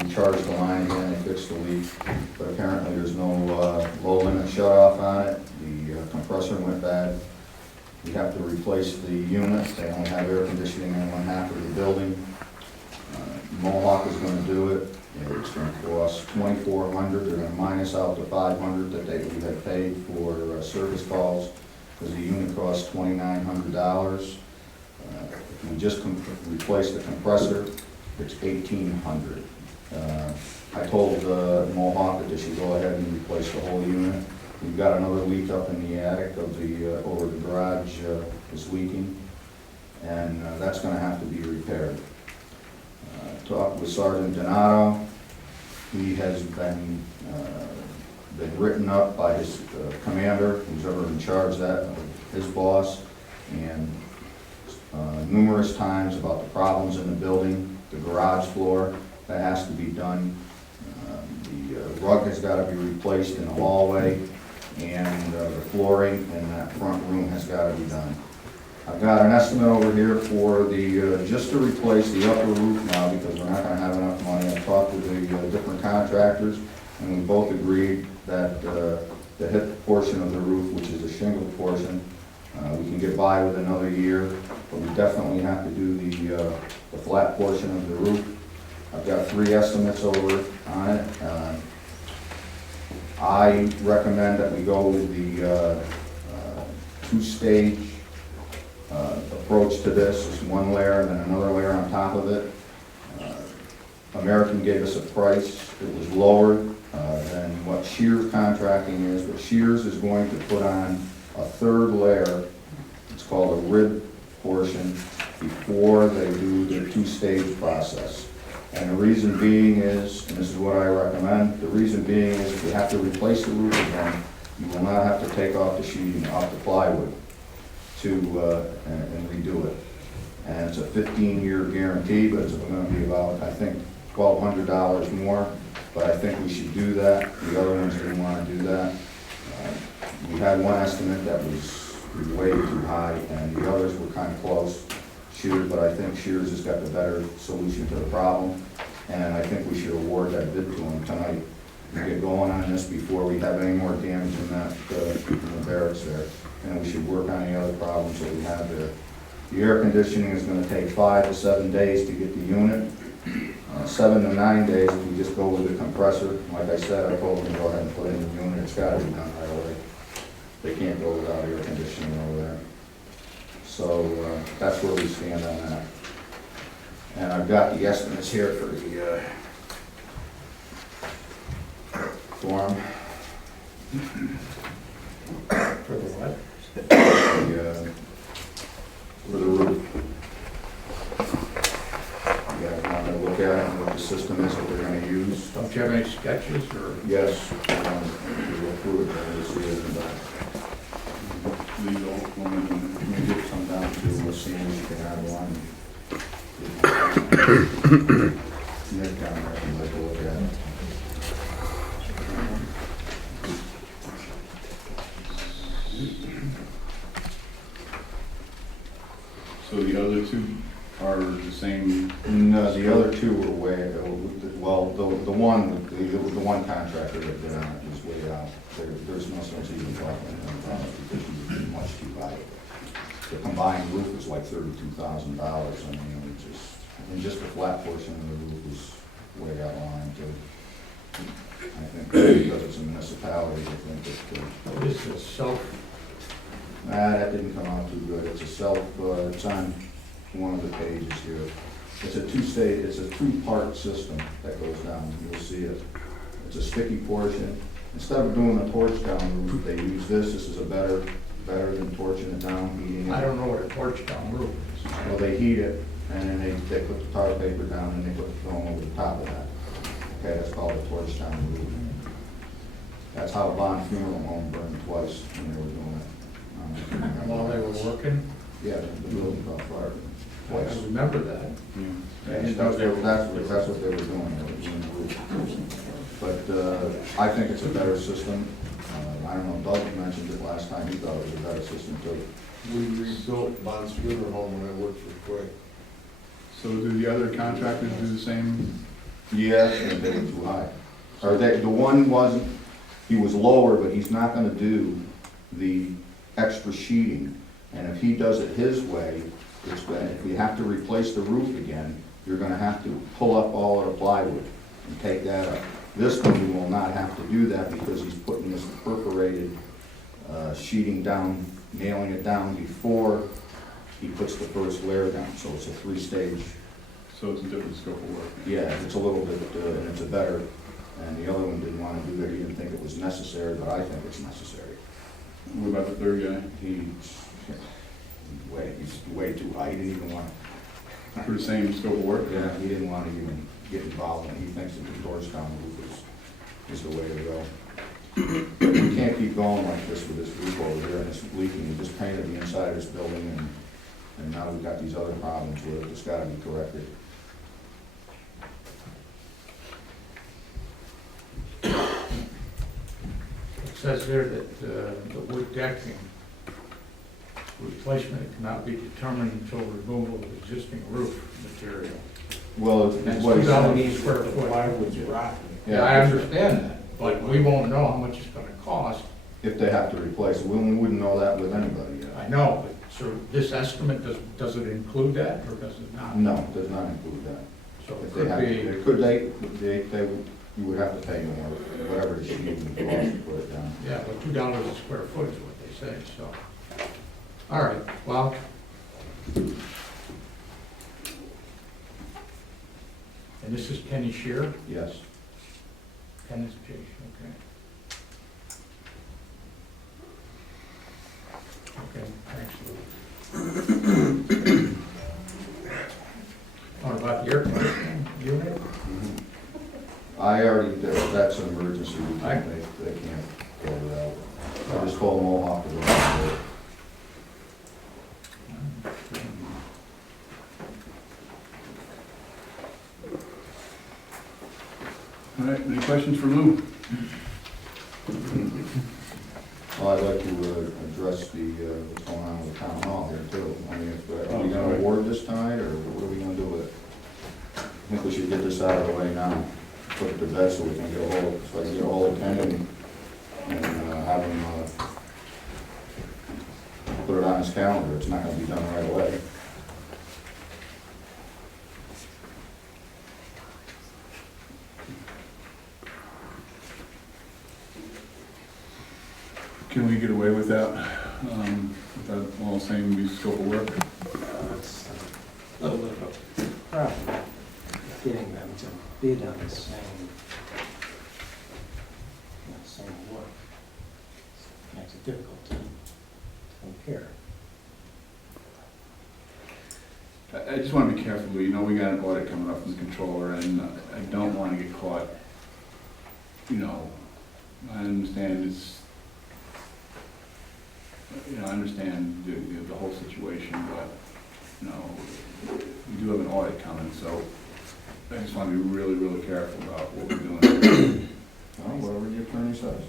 recharged the line again, they fixed the leak, but apparently there's no low limit shut off on it. The compressor went bad. We have to replace the unit. They only have air conditioning in one half of the building. Mohawk is going to do it. It's going to cost $2,400. They're going to minus out the $500 that we had paid for service calls, because the unit costs $2,900. If we just replace the compressor, it's $1,800. I told Mohawk that they should go ahead and replace the whole unit. We've got another leak up in the attic of the over the garage is leaking, and that's going to have to be repaired. Talked with Sergeant Donato. He has been written up by his commander, who's ever in charge of that, his boss, and numerous times about the problems in the building, the garage floor, that has to be done. The rug has got to be replaced in the hallway, and the flooring in that front room has got to be done. I've got an estimate over here for the just to replace the upper roof now, because we're not going to have enough money. I've talked with the different contractors, and we both agreed that the hip portion of the roof, which is the shingle portion, We can get by with another year, but we definitely have to do the flat portion of the roof. I've got 3 estimates over on it. I recommend that we go with the 2-stage approach to this. It's 1 layer and then another layer on top of it. American gave us a price. It was lower than what Shears Contracting is, but Shears is going to put on a 3rd layer. It's called a rib portion before they do the 2-stage process. And the reason being is, and this is what I recommend, the reason being is if you have to replace the roof again, you will not have to take off the sheeting, off the plywood and redo it. And it's a 15-year guarantee, but it's going to be about, I think, $1,200 more. But I think we should do that. The other ones didn't want to do that. We had one estimate that was way too high, and the others were kind of close. Shears, but I think Shears has got the better solution to the problem, and I think we should award that bid to them tonight and get going on this before we have any more damage in that in the barracks there. And we should work on any other problems that we have there. The air conditioning is going to take 5 to 7 days to get the unit. 7 to 9 days if we just go with the compressor. Like I said, I told them to go ahead and put in the unit. It's got to be done right away. They can't go without air conditioning over there. So that's where we stand on that. And I've got the estimates here for the form. For the what? For the roof. You guys want to look at it and what the system is that they're going to use? Don't you have any sketches or? Yes. We'll prove it when we see it in the back. Legal, when we get some down to, we'll see if we can have one. Nick down there can take a look at it. So the other 2 are the same? No, the other 2 were way, well, the one contractor that did on it was way out. There's no sense even talking about it because he was much too high. The combined roof was like $32,000. I mean, just the flat portion of the roof was way out of line too. I think because it's a municipality, I think that. What is this, That didn't come out too good. It's a it's on one of the pages here. It's a 2-stage, it's a 2-part system that goes down. You'll see it. It's a sticky portion. Instead of doing a torch down roof, they use this. This is a better than torching it down, heating it. I don't know what a torch down roof is. Well, they heat it, and then they put the tar paper down, and they put the film over the top of that. Okay, that's called a torch down roof. That's how Bond Funeral Home burned twice when they were doing it. While they were working? Yeah, the building caught fire I twice. remember that. That's what they were doing, they were doing the roof. But I think it's a better system. I don't know, Doug mentioned it last time, he thought it was a better system too. We rebuilt Bond's Funeral Home when I worked for Quick. So do the other contractors do the same? Yes, and they were too high. Or the one wasn't, he was lower, but he's not gonna do the extra sheeting. And if he does it his way, it's gonna, if we have to replace the roof again, you're gonna have to pull up all of the plywood and take that up. This one, we will not have to do that because he's putting this perforated sheeting down, nailing it down before he puts the first layer down. So it's a 3-stage. So it's a different scope of work? Yeah, it's a little bit, and it's a better, and the other one didn't want to do that. He didn't think it was necessary, but I think it's necessary. What about the 3rd guy? He's way too high. He didn't even want For the same scope of work? Yeah, he didn't want to even get involved, and he thinks that the torch down roof is the way to go. We can't keep going like this with this roof over here, and it's leaking. We just painted the inside of this building, and now we've got these other problems with it. It's got to be corrected. It says here that the wood decking replacement cannot be determined until removal of existing roof material. Well, That's what he said. 2,000 square foot. Plywood's rotten. Yeah, I understand that, but we won't know how much it's gonna cost if they have to replace it. We wouldn't know that with anybody yet. I know, but so this estimate, does it include that or does it not? No, it does not include that. So it If they could have, be, you would have to pay more, whatever the sheet would cost to put it down. yeah, but $2 a square foot is what they say, so. All right, well. And this is Kenny Shear? Yes. Kenneth J., okay. Okay, thanks. What about the air conditioning unit? I already did, that's an emergency, they can't go without. I just told Mohawk to go out there. All right, any questions for Lou? Well, I'd like to address what's going on with the town hall here too. I mean, are we gonna award this tonight, or what are we gonna do with it? I think we should get this out of the way now, put it to bed so we can get a hold, so I can get a hold of Ken and have him, put it on his calendar. It's not gonna be done right away. Can we get away with that, without all saying we scope of work? It's a little bit of a problem, getting them to bid on the same work. It makes it difficult to compare. I just want to be careful, Lou. You know, we got an audit coming up from the controller, and I don't want to get caught, you know, I understand it's, you know, I understand the whole situation, but, you know, we do have an audit coming, so I just want to be really, really careful about what we're doing. Well, whatever the attorney says.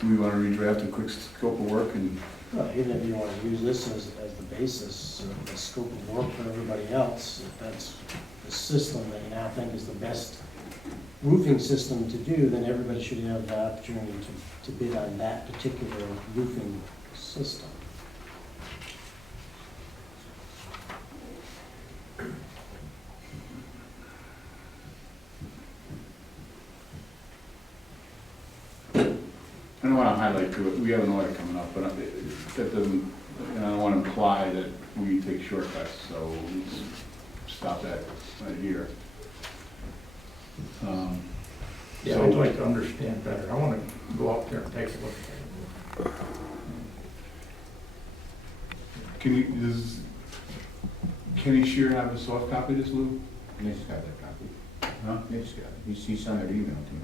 Do we want to redraft a quick scope of work and? Well, even if you want to use this as the basis of the scope of work for everybody else, if that's the system that you now think is the best roofing system to do, then everybody should have the opportunity to bid on that particular roofing system. I don't want to highlight to it, we have an audit coming up, but that doesn't, I don't want to imply that we take shortcuts, so let's stop that right here. Yeah, So- I'd like to understand better. I want to go up there and take a look at it. Does Kenny Shear have a soft copy of this, Lou? He's got that copy. Huh? He's got it. He sent an email to me.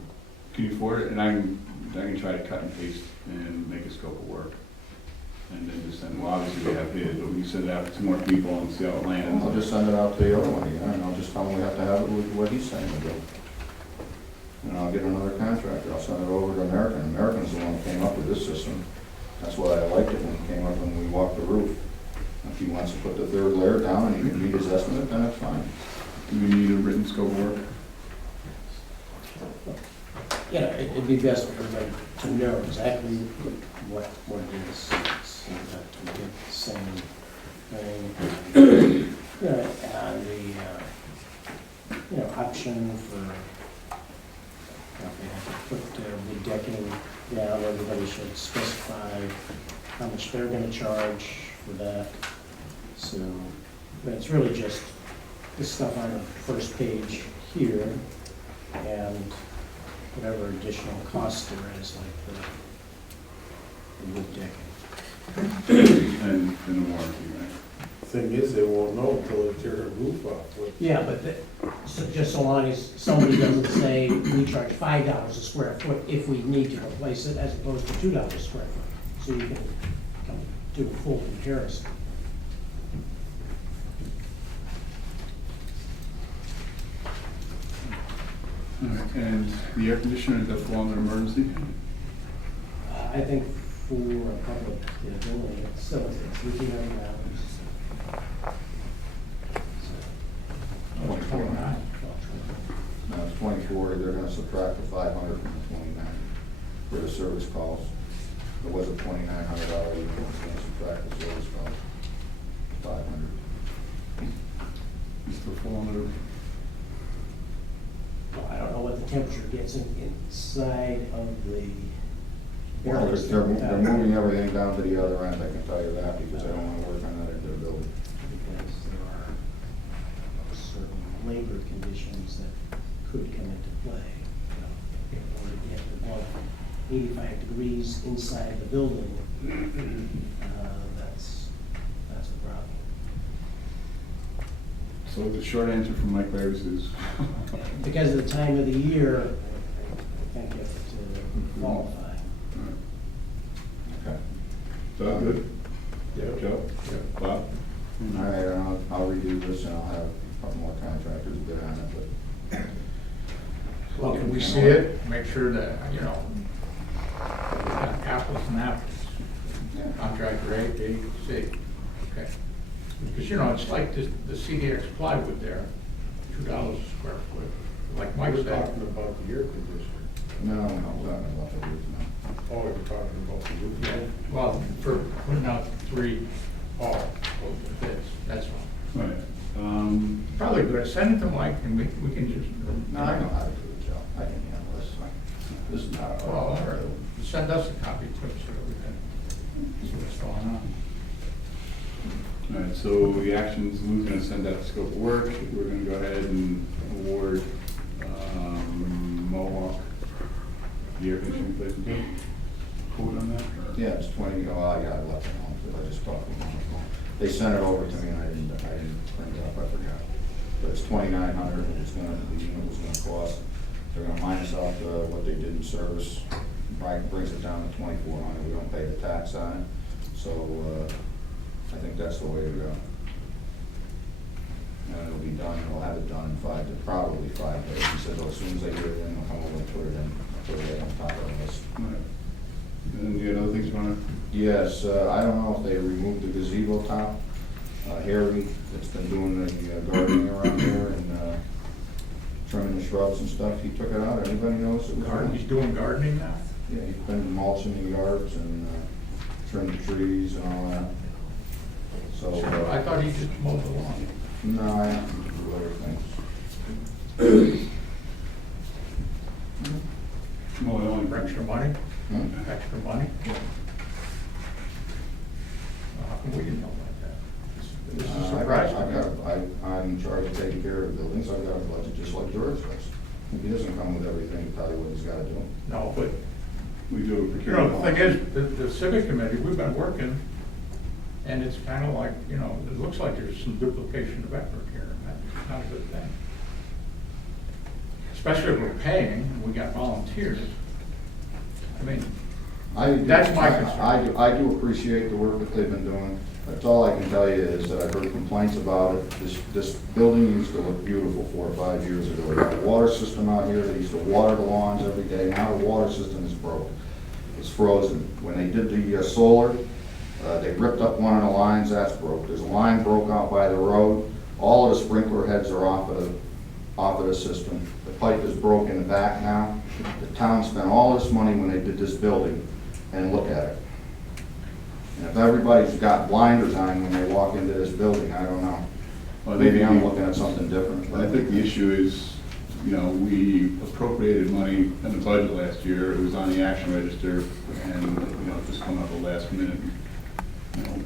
Can you forward it? And I can try to cut and paste and make a scope of work. And then just send, well, obviously we have his, but we can send it out to more people and see how it lands. I'll just send it out to the other one again, and I'll just tell him we have to have it with what he's saying to do. And I'll get another contractor, I'll send it over to American. American's the one that came up with this system. That's why I liked it when it came up and we walked the roof. If he wants to put the third layer down and he can meet his estimate, then that's fine. Do we need a written scope of work? You know, it'd be best for everybody to know exactly what it is, so that we get the same thing. And the option for, if they have to put the decking down, everybody should specify how much they're gonna charge for that. So, but it's really just the stuff on the first page here, and whatever additional cost there is, like the wood decking. And the warranty, right? Thing is, they won't know until they tear the roof off. Yeah, but just so long as somebody doesn't say, we charge $5 a square foot if we need to replace it, as opposed to $2 a square foot, so you can do a full comparison. All right, and the air conditioner, does that fall under emergency? I think for a public building, it's leaking right now. 29. No, it's 24, they're gonna subtract the 500 from the 29 for the service calls. It was a $2,900, you're gonna subtract the service calls, 500. Performative. Well, I don't know what the temperature gets inside of the Well, barrels. they're moving everything down to the other end, I can tell you that, because I don't wanna work on that into the building. Because there are certain labor conditions that could come into play. You know, in order to get above 85 degrees inside the building, that's the problem. So the short answer from Mike Barris is. Because of the time of the year, I think it qualify. Okay. So good? Yeah. Joe? Yeah. Bob? All right, I'll redo this and I'll have a couple more contractors bid on it, but. Well, can we see it? Make sure that, you know, apples and apples. Contractor A, B, C. Okay. Because, you know, it's like the CDX plywood there, $2 a square foot. Like Mike said. talking about the air conditioner. No, I'm talking about the roof now. Oh, you're talking about the roof. Yeah, well, for putting out 3 all bids, that's all. Right. Probably good. Send it to Mike and we can just. No, I know how to do it, Joe. I can handle this. This is not a. Well, all right. Send us a copy too, so that we can see what's going on. All right, so the actions, Lou's gonna send out the scope of work. We're gonna go ahead and award Mohawk the air conditioning replacement. Quote on that? Yeah, it's 20, oh, I got it left at home, because I just talked to them on the phone. They sent it over to me and I didn't print it up, I forgot. But it's 2,900, it's gonna, the unit was gonna cost. They're gonna minus out what they did in service, right, brings it down to 2,400, we don't pay the tax on it. So, I think that's the way to go. And it'll be done, we'll have it done in probably 5 days. He said, well, as soon as they get it in, they'll come over and put it in, put it on top of the list. All right. And then you got other things you wanna? Yes, I don't know if they removed the gazebo top. Harry, that's been doing the gardening around there and trimming the shrubs and stuff, he took it out. Anybody knows? He's doing gardening now? Yeah, he's been mulching the yards and trimmed the trees and all that. So. I thought he just mowed the lawn. No, I have to do other things. Well, it only For extra money? Hmm? Extra money? How come we didn't know about that? This is surprising. I'm in charge of taking care of the buildings. I've got a budget just like George does. He doesn't come with everything to tell you what he's gotta do. No, but, we do a you procurement. know, the thing is, the civic committee, we've been working, and it's kind of like, you know, it looks like there's some duplication of effort here, and that's not a good thing. Especially if we're paying, and we got volunteers. I mean, that's my concern. I do appreciate the work that they've been doing. That's all I can tell you is that I've heard complaints about it. This building used to look beautiful 4 or 5 years ago. We got a water system out here. They used to water the lawns every day. Now the water system is broke. It's frozen. When they did the solar, they ripped up one of the lines. That's broke. There's a line broke out by the road. All of the sprinkler heads are off of the system. The pipe is broke in the back now. The town spent all this money when they did this building, and look at it. And if everybody's got blinders on when they walk into this building, I don't know. Well, Maybe I'm looking at something different. I think the issue is, you know, we appropriated money in the budget last year. It was on the action register, and, you know, just come up at the last minute. You know,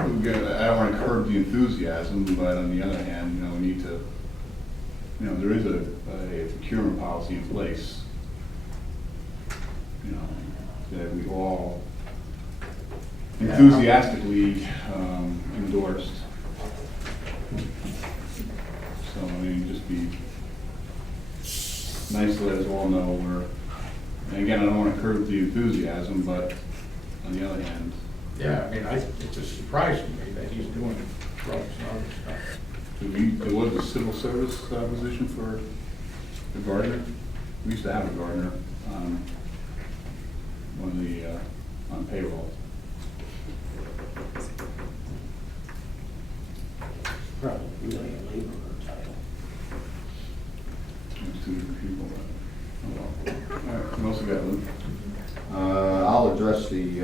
I don't want to curb the enthusiasm, but on the other hand, you know, we need to, you know, there is a procurement policy in place, you know, that we all enthusiastically endorsed. So, I mean, just be nice to let us all know we're, and again, I don't want to curb the enthusiasm, but on the other hand. Yeah, I mean, it's a surprise to me that he's doing drugs and other stuff. There was a civil service position for the gardener. We used to have a gardener on one of the, on payroll. Probably really a laborer you got, Lou? I'll address the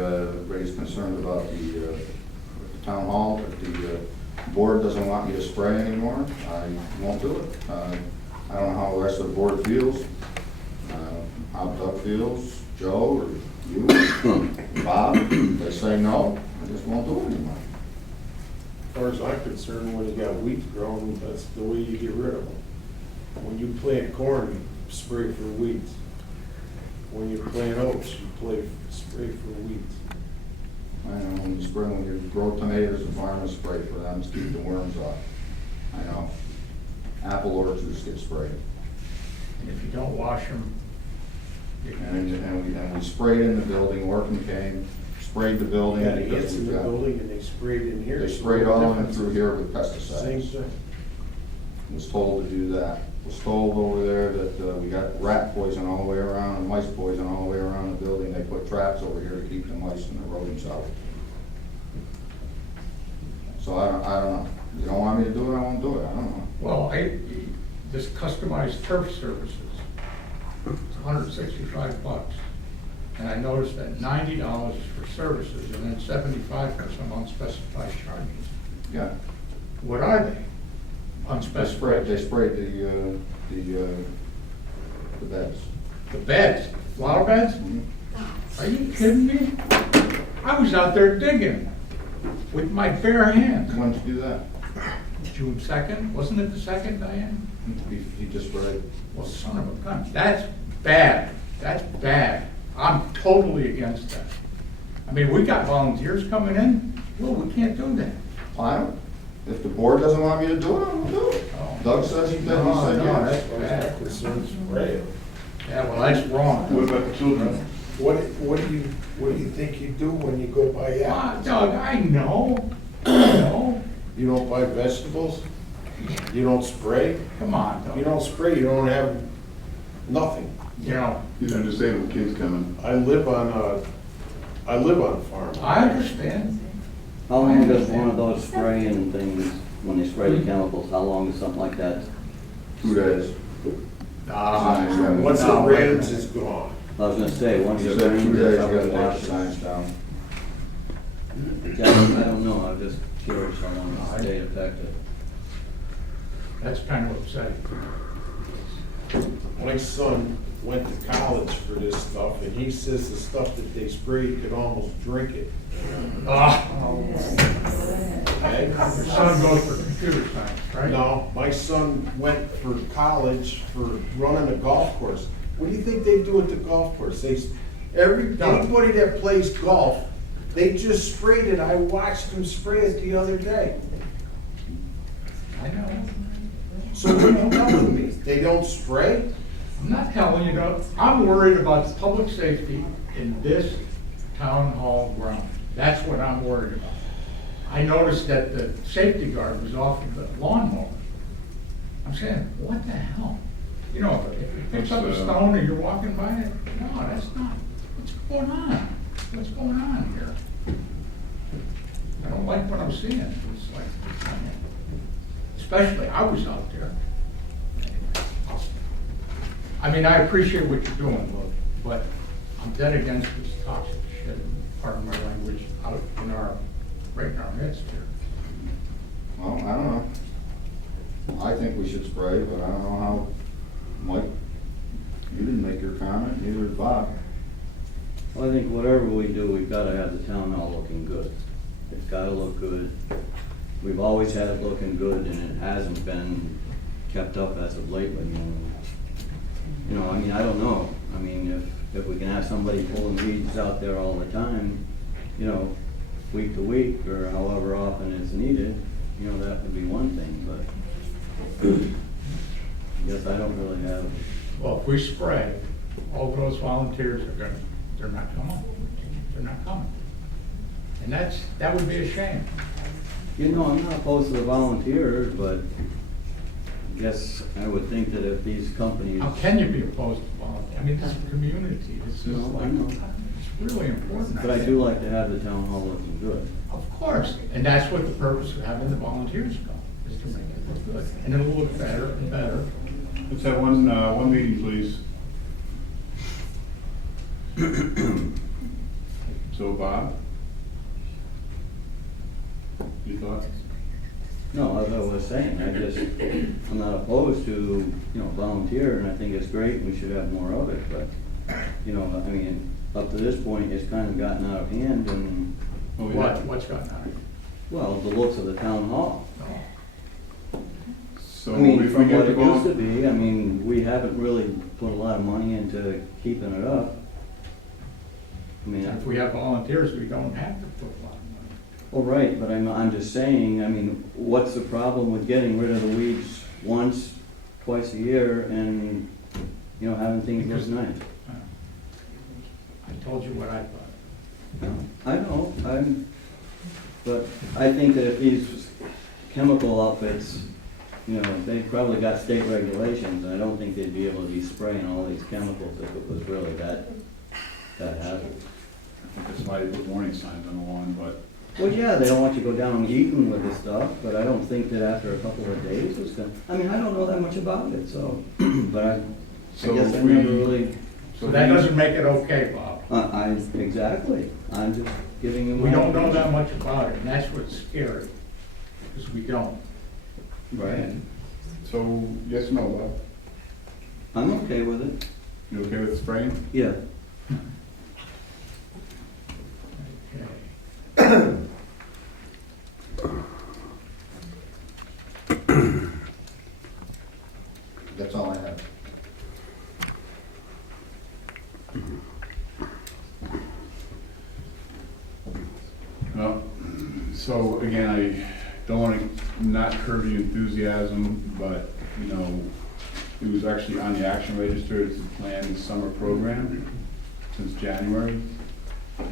raised concern about the town hall. If the board doesn't want me to spray anymore, I won't do it. I don't know how the rest of the board feels, how Doug feels, Joe, or you, Bob. If they say no, I just won't do it anymore. As far as I'm concerned, when you got weeds growing, that's the way you get rid of them. When you plant corn, you spray for weeds. When you plant oats, you spray for weeds. I know, when you grow tomatoes, the farmers spray for them to keep the worms off. I know. Apple orchards get sprayed. And if you don't wash them, And we sprayed in the building, workman came, sprayed the building. Got because ants in we've the got- building and they sprayed in here. They so sprayed what all in difference through is here it? with pesticides. Same thing. Was told to do that. Was told over there that we got rat poison all the way around and mice poison all the way around the building. They put traps over here to keep the mice and the rodents out. So I don't know. You don't want me to do it, I won't do it. I don't know. well, this customized turf services, it's $165. And I noticed that $90 is for services and then 75 for some unspecified charges. Yeah. What are they? They sprayed the beds. The beds, flower beds? Mhm. Are you kidding me? I was out there digging with my bare hands. When did you do that? June 2nd, wasn't it the 2nd, Diane? He just sprayed. Well, son of a gun, that's bad, that's bad. I'm totally against that. I mean, we got volunteers coming in, well, we can't do that. I don't. If the board doesn't want me to do it, I won't do it. Oh. Doug says he did, he No, said no, yes. that's As far as bad. I'm concerned, spray it. Yeah, well, that's wrong. What about the children? What do you think you do when you go by apples? Doug, I know, I know. You don't buy vegetables, you don't spray. Come on, If you Doug. don't spray, you don't have nothing. You know, You understand with kids coming. I live on a farm. I understand. How long does one of those spraying things, when they spray the chemicals, how long is something like that? 2 days. Once it rains, it's gone. I was gonna say, once He it said 2 rains, days, it's you up gotta and take wash the it. signs down. I don't know, I'm just curious how long it stayed effective. That's kind of upsetting. My son went to college for this stuff, and he says the stuff that they spray, you could almost drink it. Ah, Okay? your son goes for computer science, right? No, my son went for college for running a golf course. What do you think they do at the golf course? Anybody that plays golf, they just sprayed it. I watched them spray it the other day. I know. So what are you telling me? They don't spray? I'm not telling you, no. I'm worried about public safety in this town hall ground. That's what I'm worried about. I noticed that the safety guard was off of the lawnmower. I'm saying, what the hell? You know, if it picks up a stone and you're walking by it, no, that's not, what's going on? What's going on here? I don't like what I'm seeing. It's like, especially, I was out there. I mean, I appreciate what you're doing, Lou, but I'm dead against this toxic shit, pardon my language, out in our, right in our midst here. Well, I don't know. I think we should spray, but I don't know how, Mike, you didn't make your comment, neither did Bob. Well, I think whatever we do, we've gotta have the town hall looking good. It's gotta look good. We've always had it looking good, and it hasn't been kept up as of lately. You know, I mean, I don't know. I mean, if we can have somebody pulling weeds out there all the time, you know, week to week, or however often it's needed, you know, that would be one thing, but I guess I don't really have. Well, if we spray, all those volunteers are they're not coming. They're not coming. And that would be a shame. You know, I'm not opposed to the volunteers, but I guess I would think that if these companies. How can you be opposed to volunteers? I mean, it's a community. This is No, I like, know. it's really important. But I do like to have the town hall looking good. Of course, and that's what the purpose of having the volunteers go, is to make it look good. And it'll look better and better. Let's have one meeting, please. So Bob? Your thoughts? No, as I was saying, I'm not opposed to, volunteer, and I think it's great, and we should have more of it, but, I mean, up to this point, it's kind of gotten out of hand, and, What's gotten out of it? well, the looks of the town hall. So I mean, if we from get what the it used to vol- be, I mean, we haven't really put a lot of money into keeping it up. I mean, If we have volunteers, we don't have to put a lot of money. well, right, but I'm just saying, I mean, what's the problem with getting rid of the weeds once, twice a year and, having things look nice? I told you what I thought. I know, but I think that if these chemical outfits, they probably got state regulations, and I don't think they'd be able to be spraying all these chemicals if it was really that hazardous. I think that's why they put warning signs on the lawn, but Well, yeah, they don't want you to go down eating with this stuff, but I don't think that after a couple of days it's gonna, I mean, I don't know that much about it, so, but I So guess I if we- never really, So that doesn't make it okay, Bob. exactly, I'm just giving you my. We don't know that much about it, and that's what's scary, because we don't. Right, so yes or no, Bob? I'm okay with it, You okay with spraying? yeah. Okay. That's all I have. No. So again, I don't want to not curb your enthusiasm, but, it was actually on the action register. It's a planned summer program since January.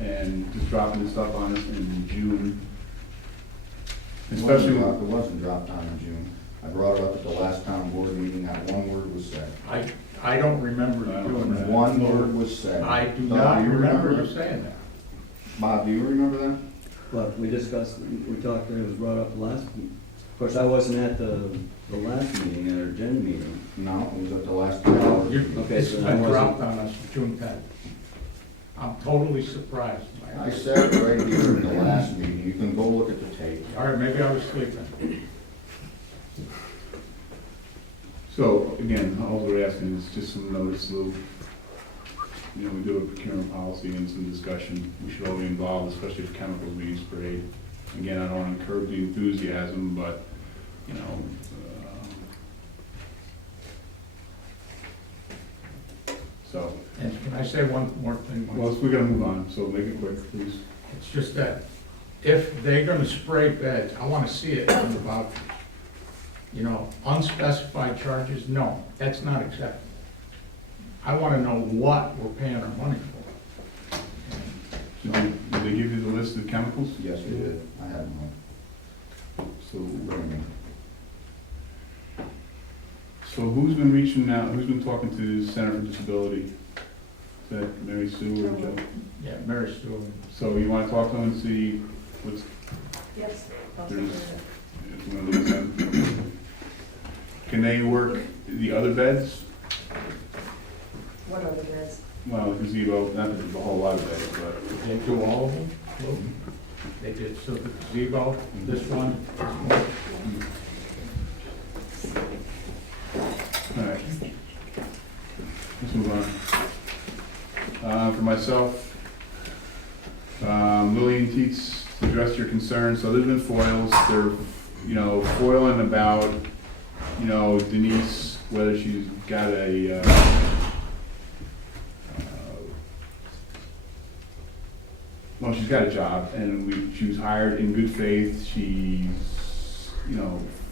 And just dropping this stuff on us in June. Especially, It wasn't dropped on in June. I brought it up at the last town board meeting, not one word was said. I don't remember doing that. One word was said. I do Bob, not you remember you that? saying that. Bob, do you remember that? But we discussed, we talked, it was brought up last, of course, I wasn't at the last meeting, at our gen meeting. No, it was at the last town board You- meeting. Okay, This so has that been wasn't- dropped on us June 10th. I'm totally surprised. I said it right here at the last meeting. You can go look at the tape. All right, maybe I was sleeping. so again, all we're asking is just some notice, Lou. We do a procurement policy and some discussion. We should all be involved, especially if chemicals being sprayed. Again, I don't want to curb the enthusiasm, but, so, And can I say one more thing? Mike? well, we gotta move on, so make it quick, please. It's just that if they're gonna spray beds, I wanna see it in the vouchers. Unspecified charges, no, that's not acceptable. I wanna know what we're paying our money for. Did they give you the list of chemicals? Yes, we did. I had one. So, Bring me. so who's been reaching out, who's been talking to the Center for Disability? Is that Mary Sue or Joe? Yeah, Mary Stewart. So you wanna talk to them and see what's, Yes. there's, if you wanna lose them. Can they work the other beds? What other beds? Well, the gazebo, not that there's a whole lot of beds, but. They do all of them, Lou? They did, so the gazebo, this one, All right. Let's move on. For myself, Lillian Teets addressed your concerns. So there's been foils. They're, foiling about, Denise, whether she's got a, well, she's got a job, and she was hired in good faith. She's,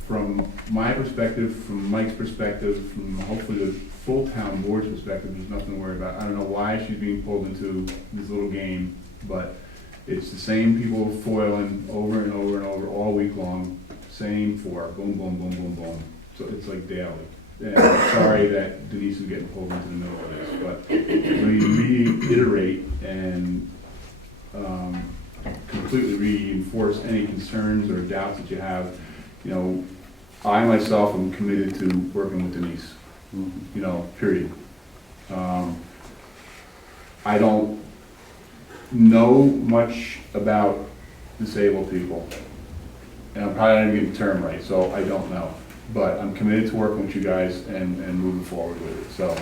from my perspective, from Mike's perspective, from hopefully the full town board's perspective, there's nothing to worry about. I don't know why she's being pulled into this little game, but it's the same people foiling over and over and over all week long, same four, boom, boom, boom, boom, boom. So it's like daily. And I'm sorry that Denise is getting pulled into the middle of this, but when you reiterate and completely reinforce any concerns or doubts that you have, I myself am committed to working with Denise, period. I don't know much about disabled people. And I'm probably not even getting the term right, so I don't know. But I'm committed to working with you guys and moving forward with it, so.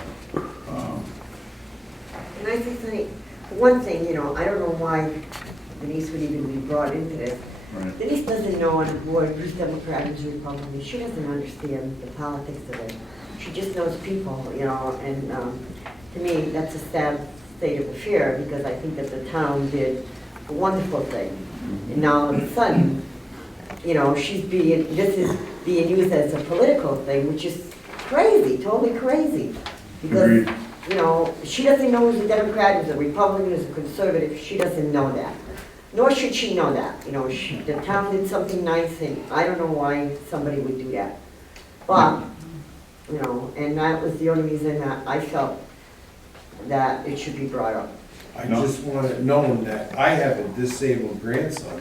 And I just think, one thing, you know, I don't know why Denise would even be brought into this. Right. Denise doesn't know on the board who's Democrat and who's Republican. She doesn't understand the politics of it. She just knows people, you know, and to me, that's a sad state of affair because I think that the town did a wonderful thing. And now all of a sudden, you know, this is being used as a political thing, which is crazy, totally crazy. Because, Agreed. you know, she doesn't know who's a Democrat, who's a Republican, who's a conservative. She doesn't know that. Nor should she know that. You know, the town did something nice, and I don't know why somebody would do that. But, you know, and that was the only reason that I felt that it should be brought up. I just want it known that I have a disabled grandson,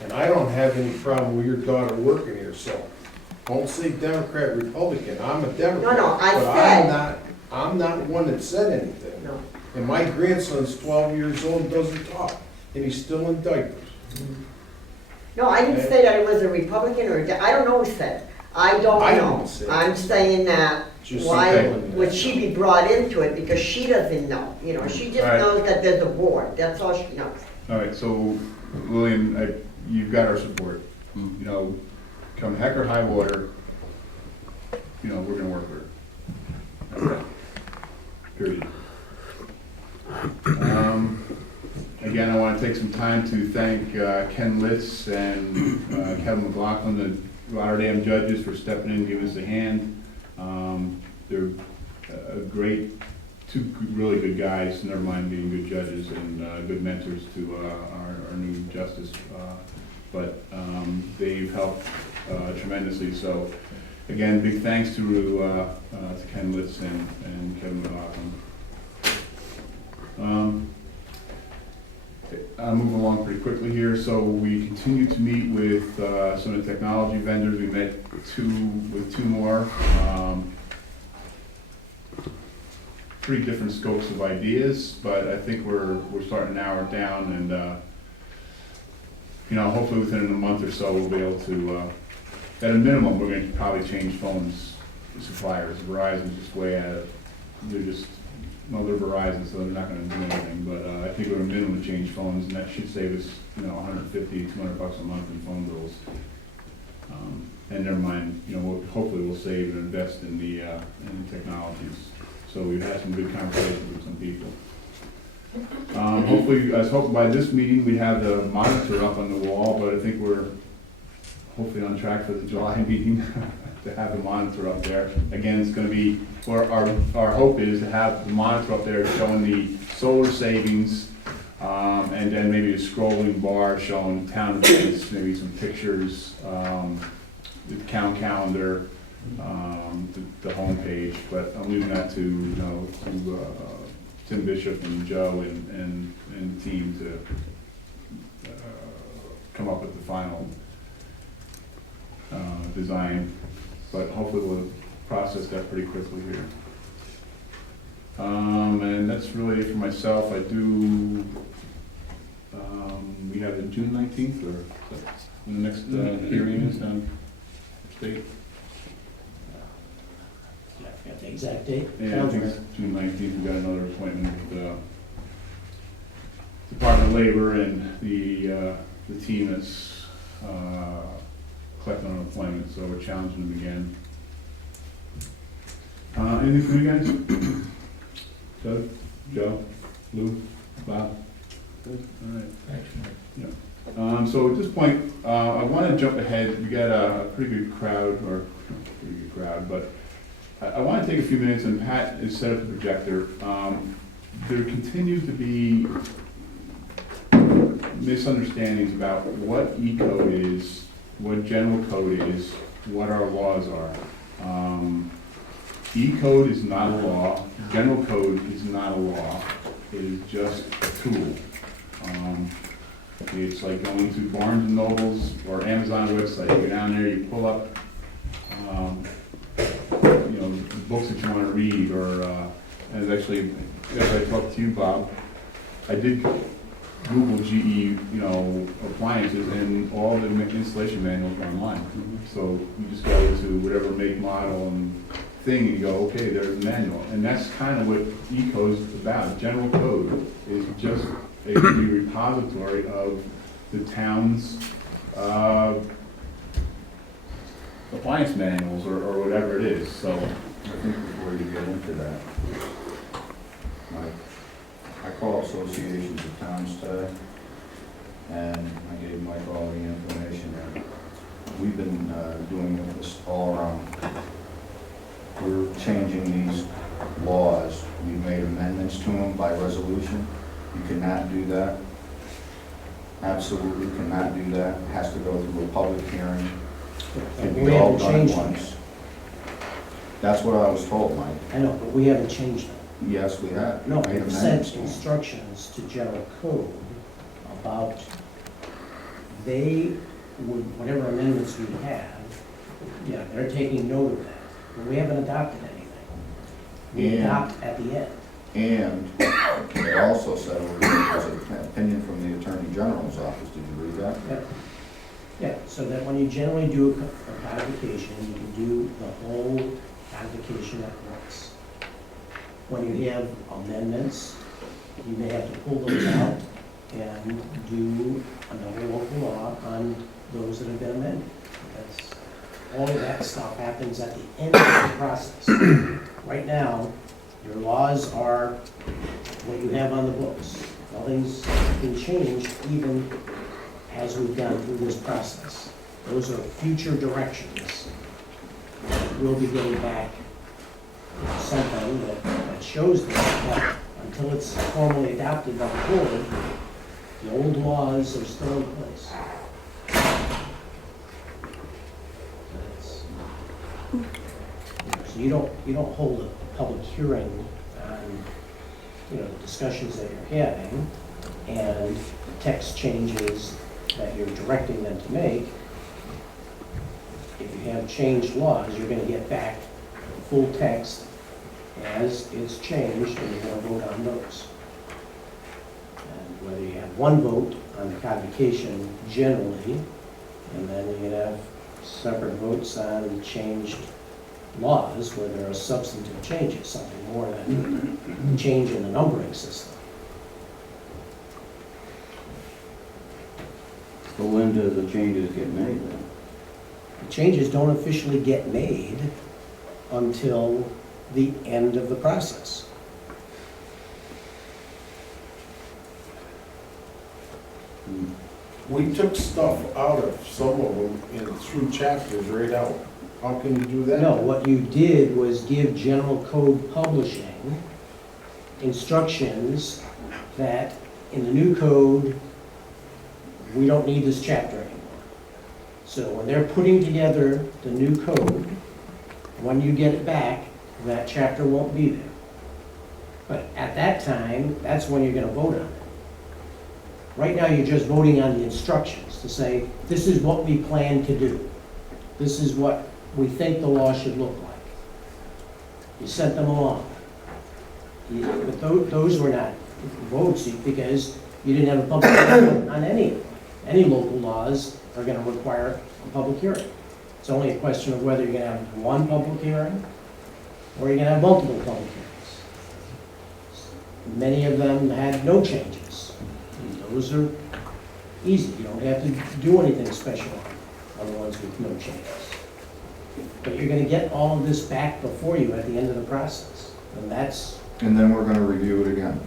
and I don't have any problem with your daughter working here, so don't say Democrat, Republican. I'm a Democrat. No, I but said- I'm not one that said anything. No. And my grandson's 12 years old and doesn't talk, and he's still in diapers. No, I didn't say that it was a Republican or, I don't know who said. I don't I know. didn't say it. I'm saying that, Just why telling you would that. she be brought into it? Because she doesn't know. You know, she just All right. knows that there's a board. That's all she knows. All right, so William, you've got our support. You know, come heck or high water, you know, we're gonna work with her. Okay. Period. Again, I want to take some time to thank Ken Litz and Kevin McLaughlin, the Rotterdam judges, for stepping in and giving us a hand. They're two really good guys, never mind being good judges and good mentors to our new justice. But they've helped tremendously. So again, big thanks to Ken Litz and Kevin McLaughlin. I'll move along pretty quickly here. So we continue to meet with some of the technology vendors. We met with two more. Pretty different scopes of ideas, but I think we're starting to narrow it down, and you know, hopefully within a month or so we'll be able to, at a minimum, we're going to probably change phones suppliers. Verizon's just way at it. They're just, well, they're Verizon, so they're not going to do anything. But I think we're a minimum to change phones, and that should save us, you know, $150, $200 a month in phone bills. And never mind, you know, hopefully we'll save and invest in the technologies. So we've had some good conversations with some people. Hopefully, I was hoping by this meeting we'd have the monitor up on the wall, but I think we're hopefully on track for the July meeting to have the monitor up there. Again, it's going to be, or our hope is to have the monitor up there showing the solar savings, and then maybe a scrolling bar showing town events, maybe some pictures, the town calendar, the homepage. But I'm leaving that to Tim Bishop and Joe and the team to come up with the final design. But hopefully we'll process that pretty quickly here. And that's really it for myself. I do, we have it June 19th, or when the next hearing is on state? I forgot the exact date. Yeah, I think it's June 19th. We've got another appointment with the Department of Labor and the team that's collecting unemployment, so we're challenging them again. Anything from you guys? Doug, Joe, Lou, Bob? Good, all right. Thanks, Mike. Yeah. So at this point, I want to jump ahead. We got a pretty good crowd, but I want to take a few minutes, and Pat has set up the projector. There continue to be misunderstandings about what E-code is, what general code is, what our laws are. E-code is not a law. General code is not a law. It is just a tool. It's like going to Barnes and Nobles or Amazon website. You go down there, you pull up, the books that you want to read, or as I talked to you, Bob, I did Google GE, appliances, and all the installation manuals are online. So you just go to whatever make, model, and thing, and you go, okay, there's a manual. And that's kind of what E-code is about. General code is just a repository of the town's appliance manuals or whatever it is, so. I think before you get into that, I called associations of towns today, and I gave Mike all the information, and we've been doing this all around. We're changing these laws. We've made amendments to them by resolution. You cannot do that. Absolutely cannot do that. It has to go through a public hearing. Can We be all haven't done changed at them. once. That's what I was told, Mike. I know, but we haven't changed them. Yes, we have. No, Made we've amendments sent to them. instructions to general code about they would, whatever amendments we have, yeah, they're taking note of that. But we haven't adopted anything. We And- adopt at the end. And they also said there's an opinion from the Attorney General's office. Did you read that? Yeah. Yeah, so that when you generally do a codification, you can do the whole codification at once. When you have amendments, you may have to pull those out and do another local law on those that have been amended. That's, all of that stuff happens at the end of the process. Right now, your laws are what you have on the books. Nothing's been changed even as we've gone through this process. Those are future directions. We'll be getting back something that shows that, but until it's formally adopted by the board, the old laws are still in place. So you don't hold a public hearing on, the discussions that you're having and text changes that you're directing them to make. If you have changed laws, you're gonna get back the full text as it's changed, and you're gonna vote on those. And whether you have one vote on the codification generally, and then you can have separate votes on changed laws where there are substantive changes, something more than a change in the numbering system. But when do the changes get made then? The changes don't officially get made until the end of the process. We took stuff out of some of them and threw chapters right out. How can you do that? No, what you did was give General Code Publishing instructions that in the new code, we don't need this chapter anymore. So when they're putting together the new code, when you get it back, that chapter won't be there. But at that time, that's when you're gonna vote on it. Right now, you're just voting on the instructions to say, this is what we plan to do. This is what we think the law should look like. You sent them along. But those were not votes because you didn't have a public hearing on any of them. Any local laws are gonna require a public hearing. It's only a question of whether you're gonna have one public hearing or you're gonna have multiple public hearings. Many of them had no changes. Those are easy. You don't have to do anything special on the ones with no changes. But you're gonna get all of this back before you at the end of the process. And that's, And then we're gonna review it again.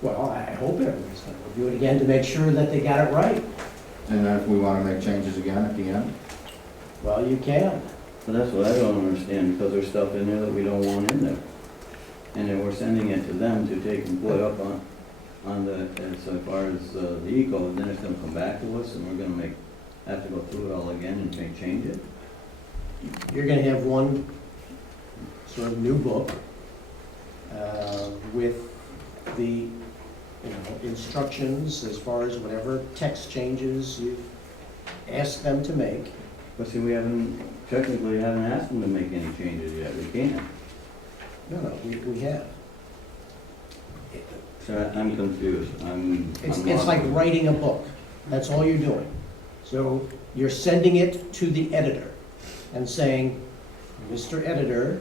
well, I hope everybody's gonna review it again to make sure that they got it right. And then if we wanna make changes again at the end, Well, you can. But that's what I don't understand, because there's stuff in there that we don't want in there. And then we're sending it to them to take and put up on the, as far as the eco, and then it's gonna come back to us, and we're gonna have to go through it all again and change it. You're gonna have one sort of new book with the, instructions as far as whatever text changes you've asked them to make. But see, we technically haven't asked them to make any changes yet, we can't. No, we have. So I'm confused. It's I'm lost. like writing a book. That's all you're doing. So you're sending it to the editor and saying, Mr. Editor,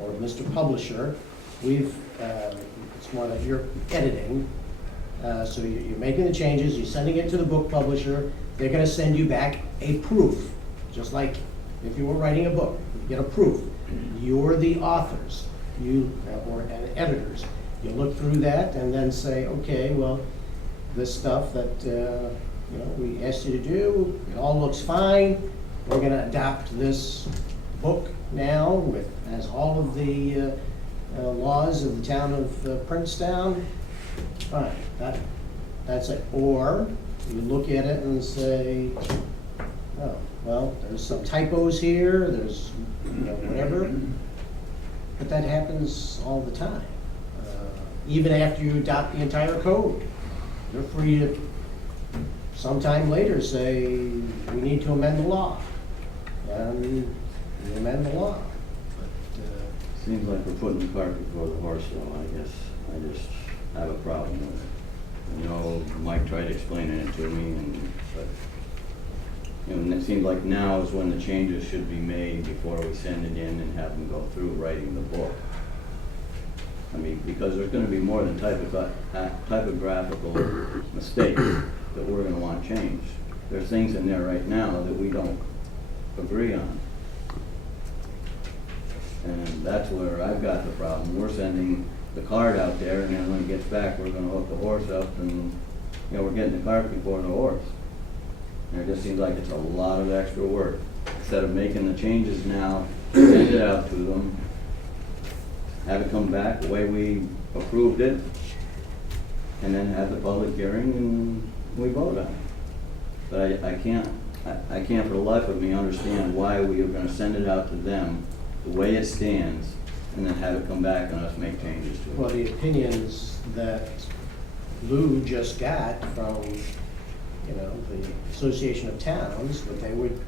or Mr. Publisher, it's more that you're editing. So you're making the changes, you're sending it to the book publisher. They're gonna send you back a proof, just like if you were writing a book, you get a proof. You're the authors, or editors. You look through that and then say, okay, well, this stuff that we asked you to do, it all looks fine. We're gonna adopt this book now as all of the laws of the town of Princetown. Fine, that's it. Or you look at it and say, oh, well, there's some typos here, there's whatever. But that happens all the time. Even after you adopt the entire code, you're free to sometime later say, we need to amend the law. And you amend the law. But, Seems like we're putting the cart before the horse, though. I just have a problem with it. Mike tried explaining it to me, but and it seems like now is when the changes should be made before we send it in and have them go through writing the book. I mean, because there's gonna be more than typographical mistakes that we're gonna want changed. There's things in there right now that we don't agree on. And that's where I've got the problem. We're sending the cart out there, and then when it gets back, we're gonna hook the horse up, and, we're getting the cart before the horse. And it just seems like it's a lot of extra work. Instead of making the changes now, send it out to them, have it come back the way we approved it, and then have the public hearing and we vote on it. But I can't for the life of me understand why we are gonna send it out to them the way it stands, and then have it come back and us make changes to it. well, the opinions that Lou just got from, the Association of Towns, what they would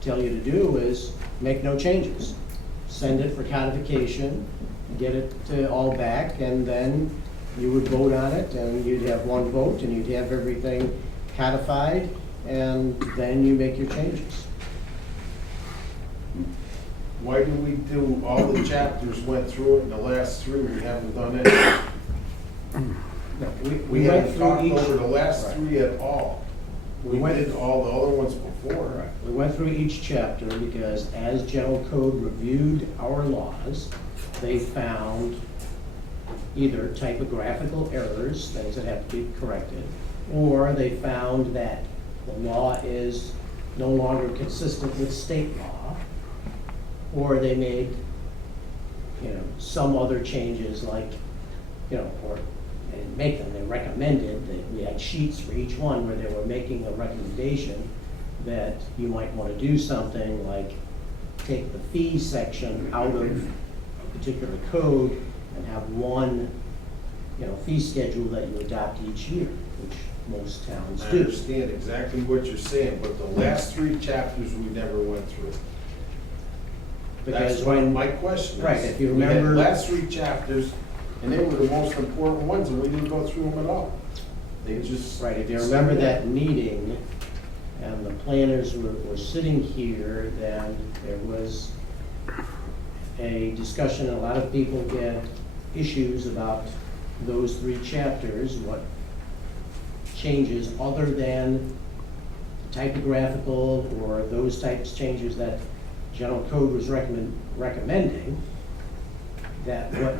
tell you to do is make no changes. Send it for codification, get it all back, and then you would vote on it, and you'd have one vote, and you'd have everything codified, and then you make your changes. Why do we do, all the chapters went through it, and the last three we haven't done it? No, We went haven't through talked each- over the last Right. three at all. We did all the other ones before. We went through each chapter because as General Code reviewed our laws, they found either typographical errors, things that have to be corrected, or they found that the law is no longer consistent with state law, or they made, some other changes like, or they didn't make them, they recommended, that we had sheets for each one where they were making a recommendation that you might want to do something like take the fee section out of a particular code and have one, fee schedule that you adopt each year, which most towns I do. understand exactly what you're saying, but the last three chapters we never went through. Because That's what when, my question is. right, if you We had remember- the last three chapters, and they were the most important ones, and we didn't go through them at all. They just. right, if you remember that meeting and the planners were sitting here, then there was a discussion, a lot of people had issues about those three chapters, what changes other than typographical or those types of changes that General Code was recommending, that what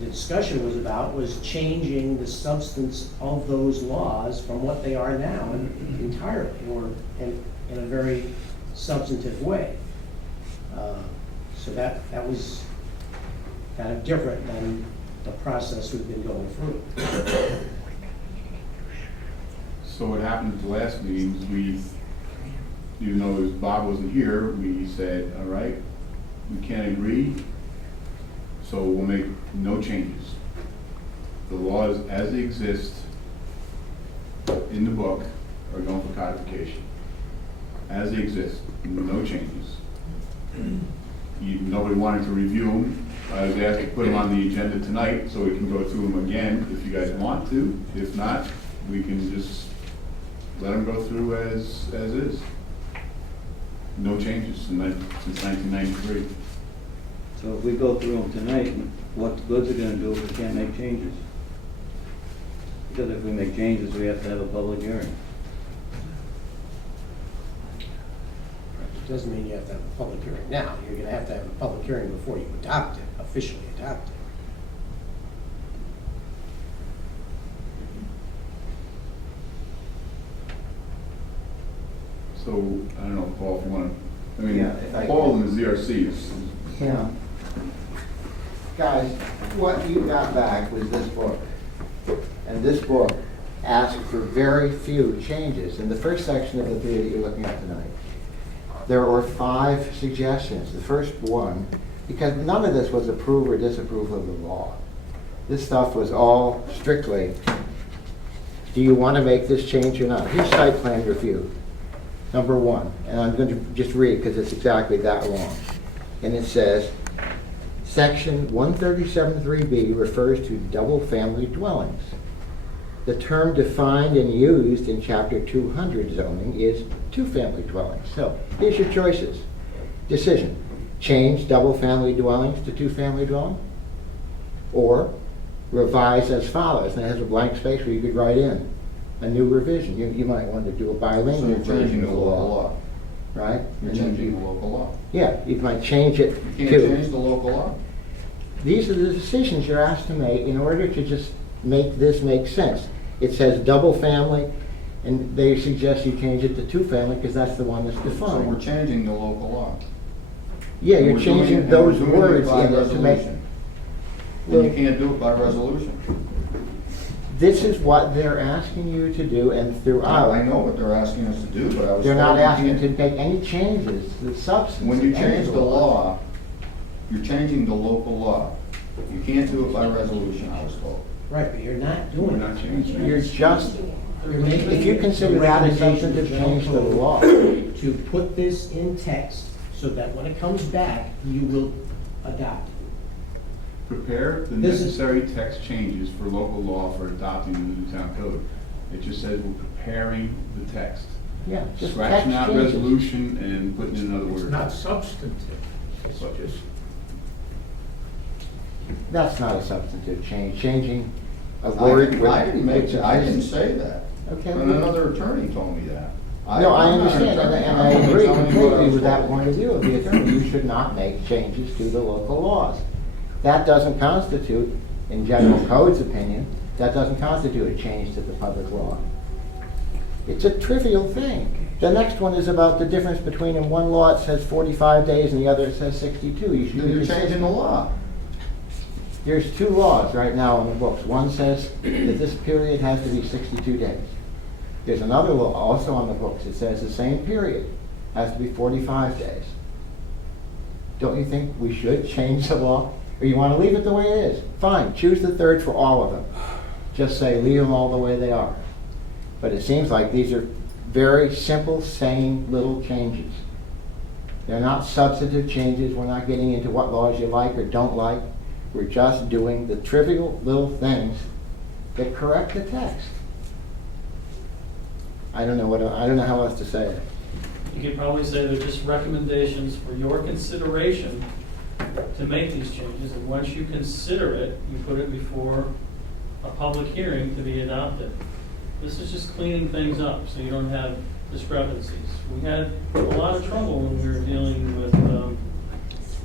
the discussion was about was changing the substance of those laws from what they are now entirely, or in a very substantive way. So that was kind of different than the process we've been going through. So what happened at the last meetings, even though Bob wasn't here, we said, all right, we can't agree, so we'll make no changes. The laws as they exist in the book are going for codification. As they exist, no changes. Nobody wanted to review them, I was asked to put them on the agenda tonight, so we can go through them again if you guys want to. If not, we can just let them go through as is. No changes since 1993. So if we go through them tonight, what good's it gonna do if we can't make changes? Because if we make changes, we have to have a public hearing. It doesn't mean you have to have a public hearing now. You're gonna have to have a public hearing before you adopt it, officially adopt it. So, I don't know, Paul, if you want to, I mean, Yeah, if I Paul can. and the ZRC. Yeah. Guys, what you got back was this book. And this book asked for very few changes. In the first section of the three that you're looking at tonight, there were 5 suggestions. The first one, because none of this was approve or disapprove of the law. This stuff was all strictly, do you want to make this change or not? Here's site plan review. Number 1, and I'm going to just read because it's exactly that long. And it says, Section 137.3b refers to double-family dwellings. The term defined and used in Chapter 200 zoning is two-family dwellings. So here's your choices. Decision: change double-family dwellings to two-family dwelling, or revise as follows. And it has a blank space where you could write in a new revision. You might want to do a So bilingual you're changing version the of the local law, law. right? You're And then changing the local law. yeah, you might change it You to. can't change the local law. These are the decisions you're asked to make in order to just make this make sense. It says double family, and they suggest you change it to two family because that's the one that's So we're defined. changing the local law. Yeah, And you're we're doing it- changing and we're those doing it words by in it to make. resolution. And you can't do it by resolution. This is what they're asking you to do, and I throughout, know what they're asking us to do, but I was. they're not told you asking can't- to make any changes to the substance. When you of any change of the law, you're changing the local law. You can't do it by resolution, I was told. Right, but you're not We're doing not it. changing. You're just, You're making if you consider a that a recommendation substantive to general change to the code law, To put this in text so that when it comes back, you will adopt it. Prepare the This is- necessary text changes for local law for adopting the new town code. It just says we're preparing the text. yeah, just text Scratching out changes. resolution and putting in another word. It's not substantive, it's just, That's not a substantive change, changing a I word. didn't I didn't say that. Okay. But another attorney told me that. No, I I'm not an understand, attorney. and I'm I only agree telling you what I completely was with that told. point of view of the attorney. You should not make changes to the local laws. That doesn't constitute, in general code's opinion, that doesn't constitute a change to the public law. It's a trivial thing. The next one is about the difference between in one law it says 45 days and the other it says 62. You should You're be changing consistent. the law. There's 2 laws right now in the books. One says that this period has to be 62 days. There's another law also on the books. It says the same period has to be 45 days. Don't you think we should change the law? Or you want to leave it the way it is? Fine, choose the third for all of them. Just say leave them all the way they are. But it seems like these are very simple, sane little changes. They're not substantive changes. We're not getting into what laws you like or don't like. We're just doing the trivial little things that correct the text. I don't know how else to say it. You could probably say they're just recommendations for your consideration to make these changes, and once you consider it, you put it before a public hearing to be adopted. This is just cleaning things up so you don't have discrepancies. We had a lot of trouble when we were dealing with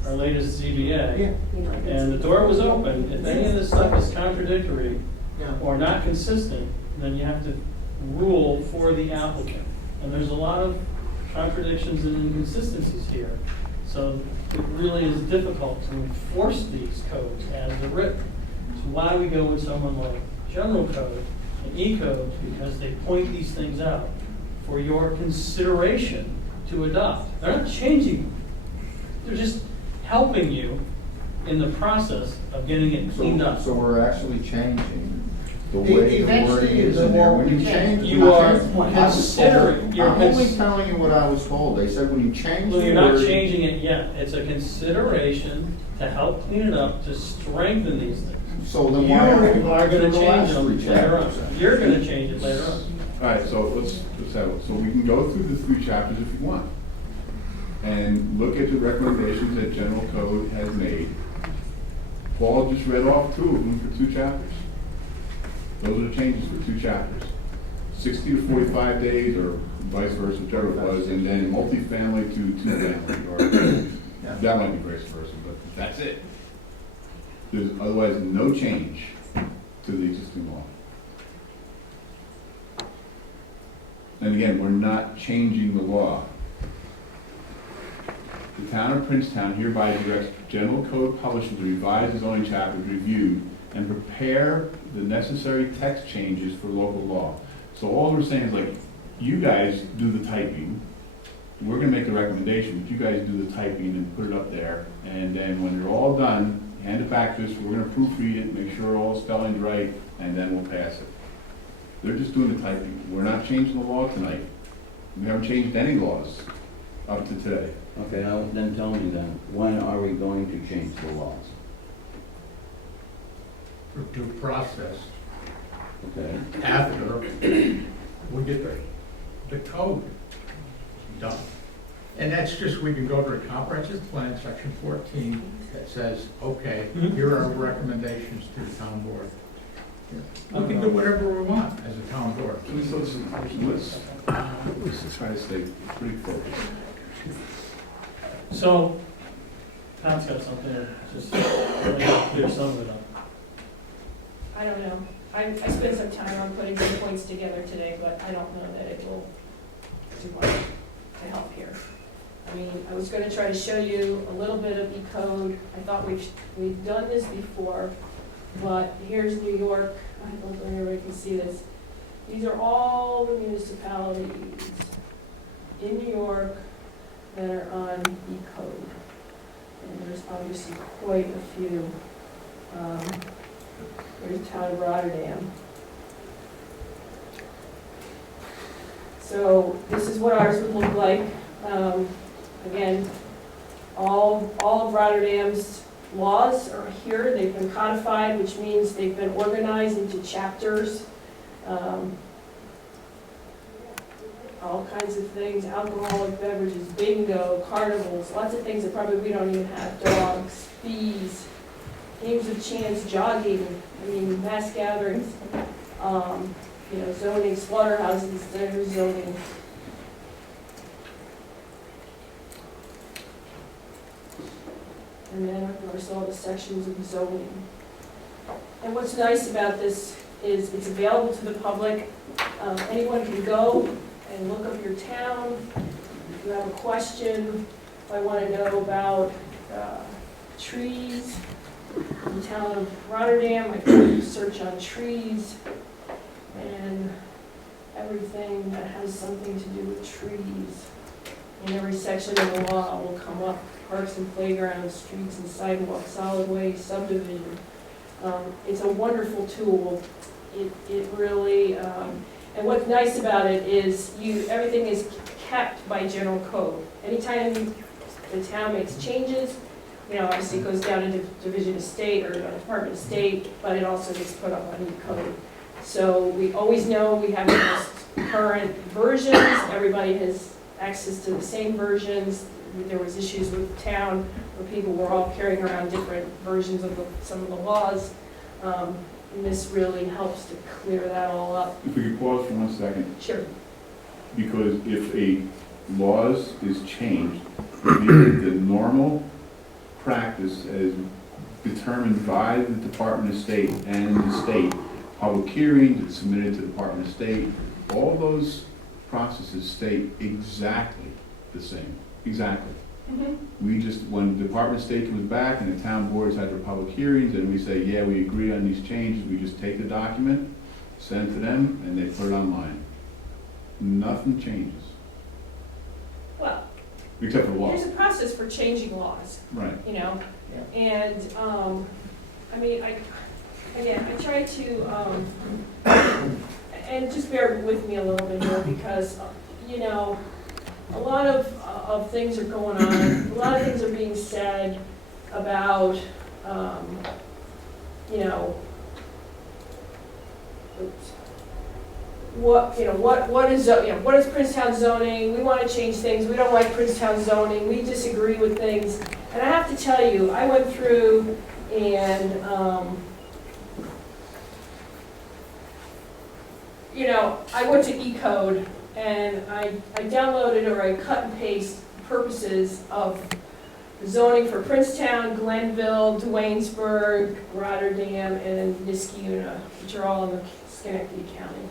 our latest ZBA. Yeah. And the door was open. If any of this stuff is contradictory or not consistent, then you have to rule for the applicant. And there's a lot of contradictions and inconsistencies here. So it really is difficult to enforce these codes as they're written. So why we go with someone like general code and e-code, because they point these things out for your consideration to adopt. They're not changing them. They're just helping you in the process of getting it cleaned up. So we're actually changing the way the wording Eventually, is the in there. law When you will change. change. You are I was told- considering, I'm only telling you what I was told. They said when you change well, the you're not wording. changing it yet. It's a consideration to help clean it up, to strengthen these things. So then You why aren't we are going through gonna the change last them three later on. chapters? You're gonna change it later on. All right, so let's have it. So we can go through the 3 chapters if you want. And look at the recommendations that General Code has made. Paul just read off 2 of them for 2 chapters. Those are the changes for 2 chapters. 60 to 45 days, or vice versa, whichever it was, and then multifamily to 2-family, or that might be vice versa, but that's it. There's otherwise no change to the existing law. And again, we're not changing the law. The town of Princetown hereby directs General Code publishers to revise the zoning chapters reviewed and prepare the necessary text changes for local law. So all we're saying is, like, you guys do the typing, we're gonna make the recommendation, but you guys do the typing and put it up there, and then when you're all done, hand it back to us, we're gonna proofread it, make sure all spelling's right, and then we'll pass it. They're just doing the typing. We're not changing the law tonight. We haven't changed any laws up to today. Okay, now then tell me then, when are we going to change the laws? For due process, Okay, after we get the code done. And that's just, we can go to a comprehensive plan, section 14, that says, okay, here are recommendations to the town board. We can do whatever we want as a town board. Let's try to stay pretty focused. So, Tom's got something there, just really clear some of it up. I don't know. I spent some time on putting some points together today, but I don't know that it will do much to help here. I mean, I was gonna try to show you a little bit of E-code. I thought we've done this before, but here's New York. I don't know if everybody can see this. These are all the municipalities in New York that are on E-code. And there's obviously quite a few. There's the town of Rotterdam. So this is what ours would look like. Again, all of Rotterdam's laws are here. They've been codified, which means they've been organized into chapters. All kinds of things, alcoholic beverages, bingo, carnivals, lots of things that probably we don't even have. Dogs, fees, games of chance, jogging, I mean, mass gatherings, zoning, slaughterhouses, there's zoning. And then, of course, all the sections of zoning. And what's nice about this is it's available to the public. Anyone can go and look up your town. If you have a question, if I want to know about trees, in the town of Rotterdam, I can search on trees and everything that has something to do with trees. In every section of the law will come up: parks and playgrounds, streets and sidewalks, solid waste, subdivision. It's a wonderful tool. It really, and what's nice about it is everything is kept by general code. Anytime the town makes changes, obviously it goes down into Division of State or Department of State, but it also gets put up on E-code. So we always know we have the most current versions. Everybody has access to the same versions. There was issues with town where people were all carrying around different versions of some of the laws. And this really helps to clear that all up. If we could pause for 1 second. Sure. Because if a laws is changed, the normal practice as determined by the Department of State and the state, public hearings, it's submitted to the Department of State, all those processes stay exactly the same, exactly. We just, when the Department of State comes back and the town boards have their public hearings and we say, yeah, we agree on these changes, we just take the document, send it to them, and they put it online. Nothing changes. Well, Except for law. there's a process for changing laws. Right. And, I mean, again, I try to, and just bear with me a little bit here because, you know, a lot of things are going on. A lot of things are being said about, you know, oops. What is Princetown zoning? We want to change things. We don't like Princetown zoning. We disagree with things. And I have to tell you, I went through and you know, I went to eCode and I downloaded or I cut and paste purposes of zoning for Princetown, Glenville, Duanesburg, Rotterdam, and Niskayuna, which are all in the Schenectady County.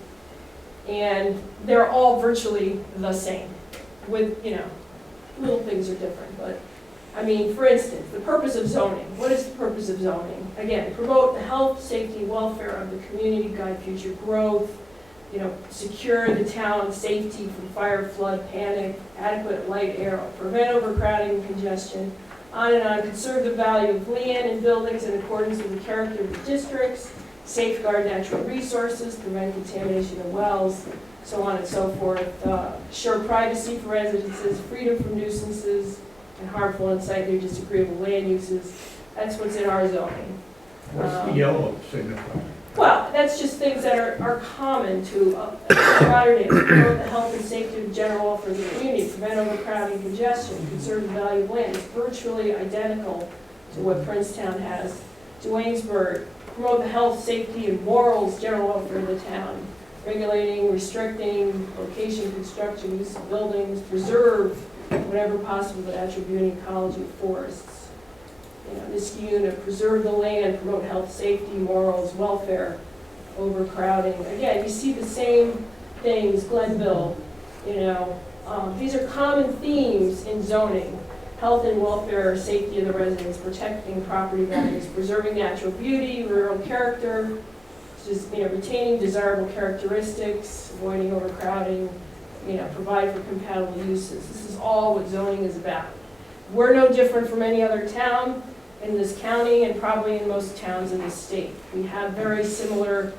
And they're all virtually the same, with, you know, little things are different, but, I mean, for instance, the purpose of zoning. What is the purpose of zoning? Again, promote the health, safety, welfare of the community, guide future growth, you know, secure the town safety from fire, flood, panic, adequate light, air, prevent overcrowding and congestion, on and on, conserve the value of land and buildings in accordance with the character of the districts, safeguard natural resources, prevent contamination of wells, so on and so forth. Assure privacy for residences, freedom from nuisances and harmful, unsightly, or disagreeable land uses. That's what's in our zoning. What's the yellow signify? Well, that's just things that are common to Rotterdam. Promote the health and safety of the general welfare of the community, prevent overcrowding, congestion, conserve the value of land. It's virtually identical to what Princetown has. Duanesburg, promote the health, safety, and morals, general welfare of the town. Regulating, restricting, location, construction, use of buildings, preserve, whenever possible, the attributing ecology of forests. You know, Niskayuna, preserve the land, promote health, safety, morals, welfare, overcrowding. Again, you see the same things, Glenville, you know. These are common themes in zoning. Health and welfare, safety of the residents, protecting property values, preserving natural beauty, rural character, just, you know, retaining desirable characteristics, avoiding overcrowding, you know, provide for compatible uses. This is all what zoning is about. We're no different from any other town in this county and probably in most towns in this state. We have very similar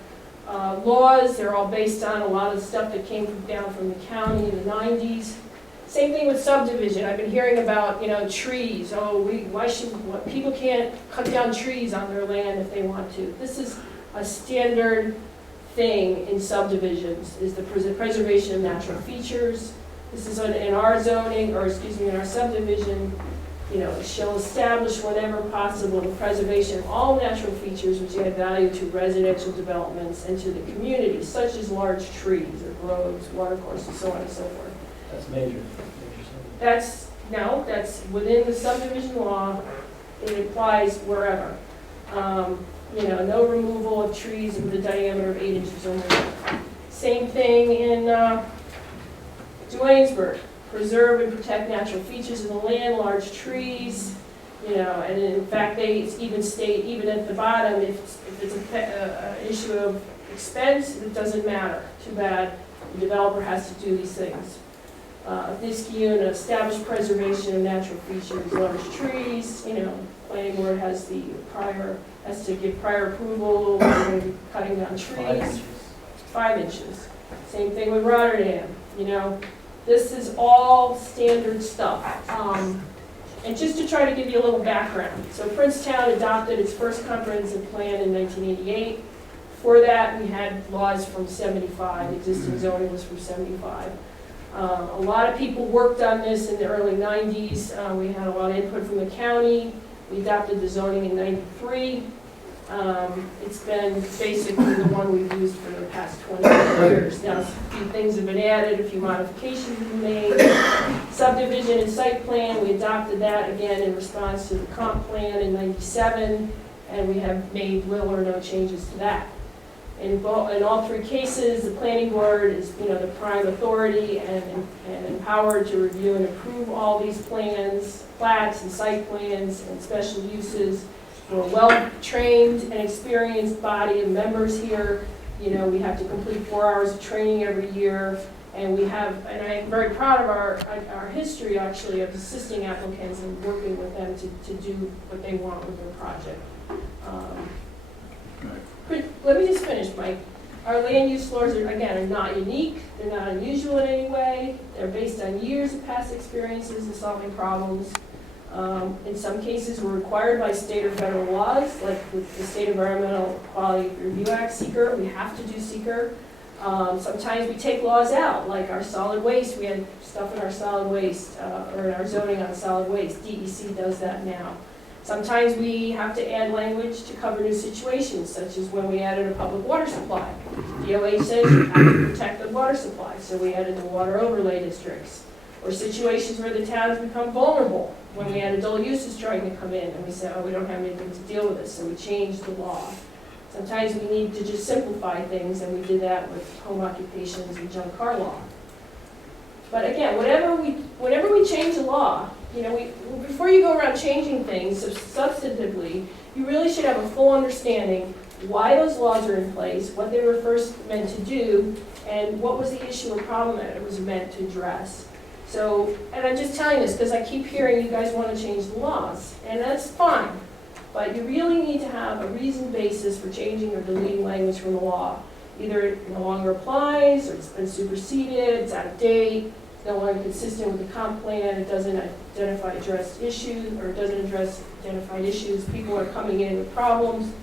laws. They're all based on a lot of stuff that came down from the county in the 90s. Same thing with subdivision. I've been hearing about, you know, trees. Oh, people can't cut down trees on their land if they want to. This is a standard thing in subdivisions, is the preservation of natural features. This is in our zoning, or excuse me, in our subdivision, you know, shall establish whenever possible the preservation of all natural features which add value to residential developments and to the community, such as large trees or groves, watercourses, so on and so forth. That's major. That's within the subdivision law. It applies wherever. You know, no removal of trees with a diameter of 8 inches or more. Same thing in Duanesburg. Preserve and protect natural features of the land, large trees, you know, and in fact, they even state, even at the bottom, if it's an issue of expense, it doesn't matter. Too bad. The developer has to do these things. Niskayuna, establish preservation of natural features, large trees, you know, planning board has to give prior approval when cutting down trees. 5 inches. Same thing with Rotterdam, you know. This is all standard stuff. And just to try to give you a little background. So Princetown adopted its first comprehensive plan in 1988. Before that, we had laws from 75. Existing zoning was from 75. A lot of people worked on this in the early 90s. We had a lot of input from the county. We adopted the zoning in 93. It's been basically the one we've used for the past 20 years. Now, a few things have been added, a few modifications have been made. Subdivision and site plan, we adopted that again in response to the comp plan in 97, and we have made little or no changes to that. In all 3 cases, the planning board is, you know, the prime authority and empowered to review and approve all these plans, plats and site plans and special uses. We're a well-trained and experienced body of members here. You know, we have to complete 4 hours of training every year, and I'm very proud of our history, actually, of assisting applicants and working with them to do what they want with their project. let me just finish, Mike. Our land use laws are, again, are not unique, they're not unusual in any way, they're based on years of past experiences in solving problems. In some cases, we're required by state or federal laws, like with the State Environmental Quality Review Act, seeker, we have to do seeker. Sometimes we take laws out, like our solid waste, we had stuff in our solid waste, or in our zoning on solid waste, DEC does that now. Sometimes we have to add language to cover new situations, such as when we added a public water supply. DOH says you have to protect the water supply, so we added the water overlay districts. Or situations where the towns become vulnerable, when we had adult uses trying to come in, and we said, oh, we don't have anything to deal with this, so we changed the law. Sometimes we need to just simplify things, and we did that with home occupations and junk car law. But again, whenever we change a law, you know, before you go around changing things substantively, you really should have a full understanding why those laws are in place, what they were first meant to do, and what was the issue or problem that it was meant to address. So, and I'm just telling this because I keep hearing you guys want to change the laws, and that's fine. But you really need to have a reasoned basis for changing or deleting language from the law. Either it no longer applies, or it's been superseded, it's out of date, it's no longer consistent with the comp plan, it doesn't identify addressed issues, or it doesn't address identified issues, people are coming in with problems.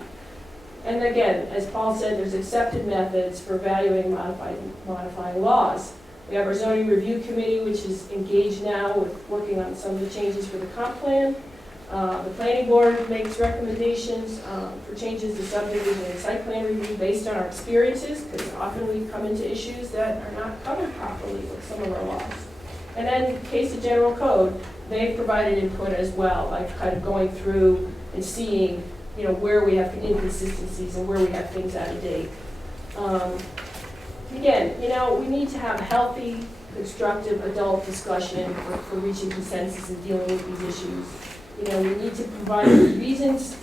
And again, as Paul said, there's accepted methods for evaluating modifying laws. We have our zoning review committee, which is engaged now with working on some of the changes for the comp plan. The planning board makes recommendations for changes to subdivision and site plan review based on our experiences, because often we come into issues that are not covered properly with some of our laws. And then in the case of general code, they've provided input as well by kind of going through and seeing, you know, where we have inconsistencies and where we have things out of date. Again, you know, we need to have a healthy, constructive adult discussion for reaching consensus and dealing with these issues. You know, we need to provide reasons,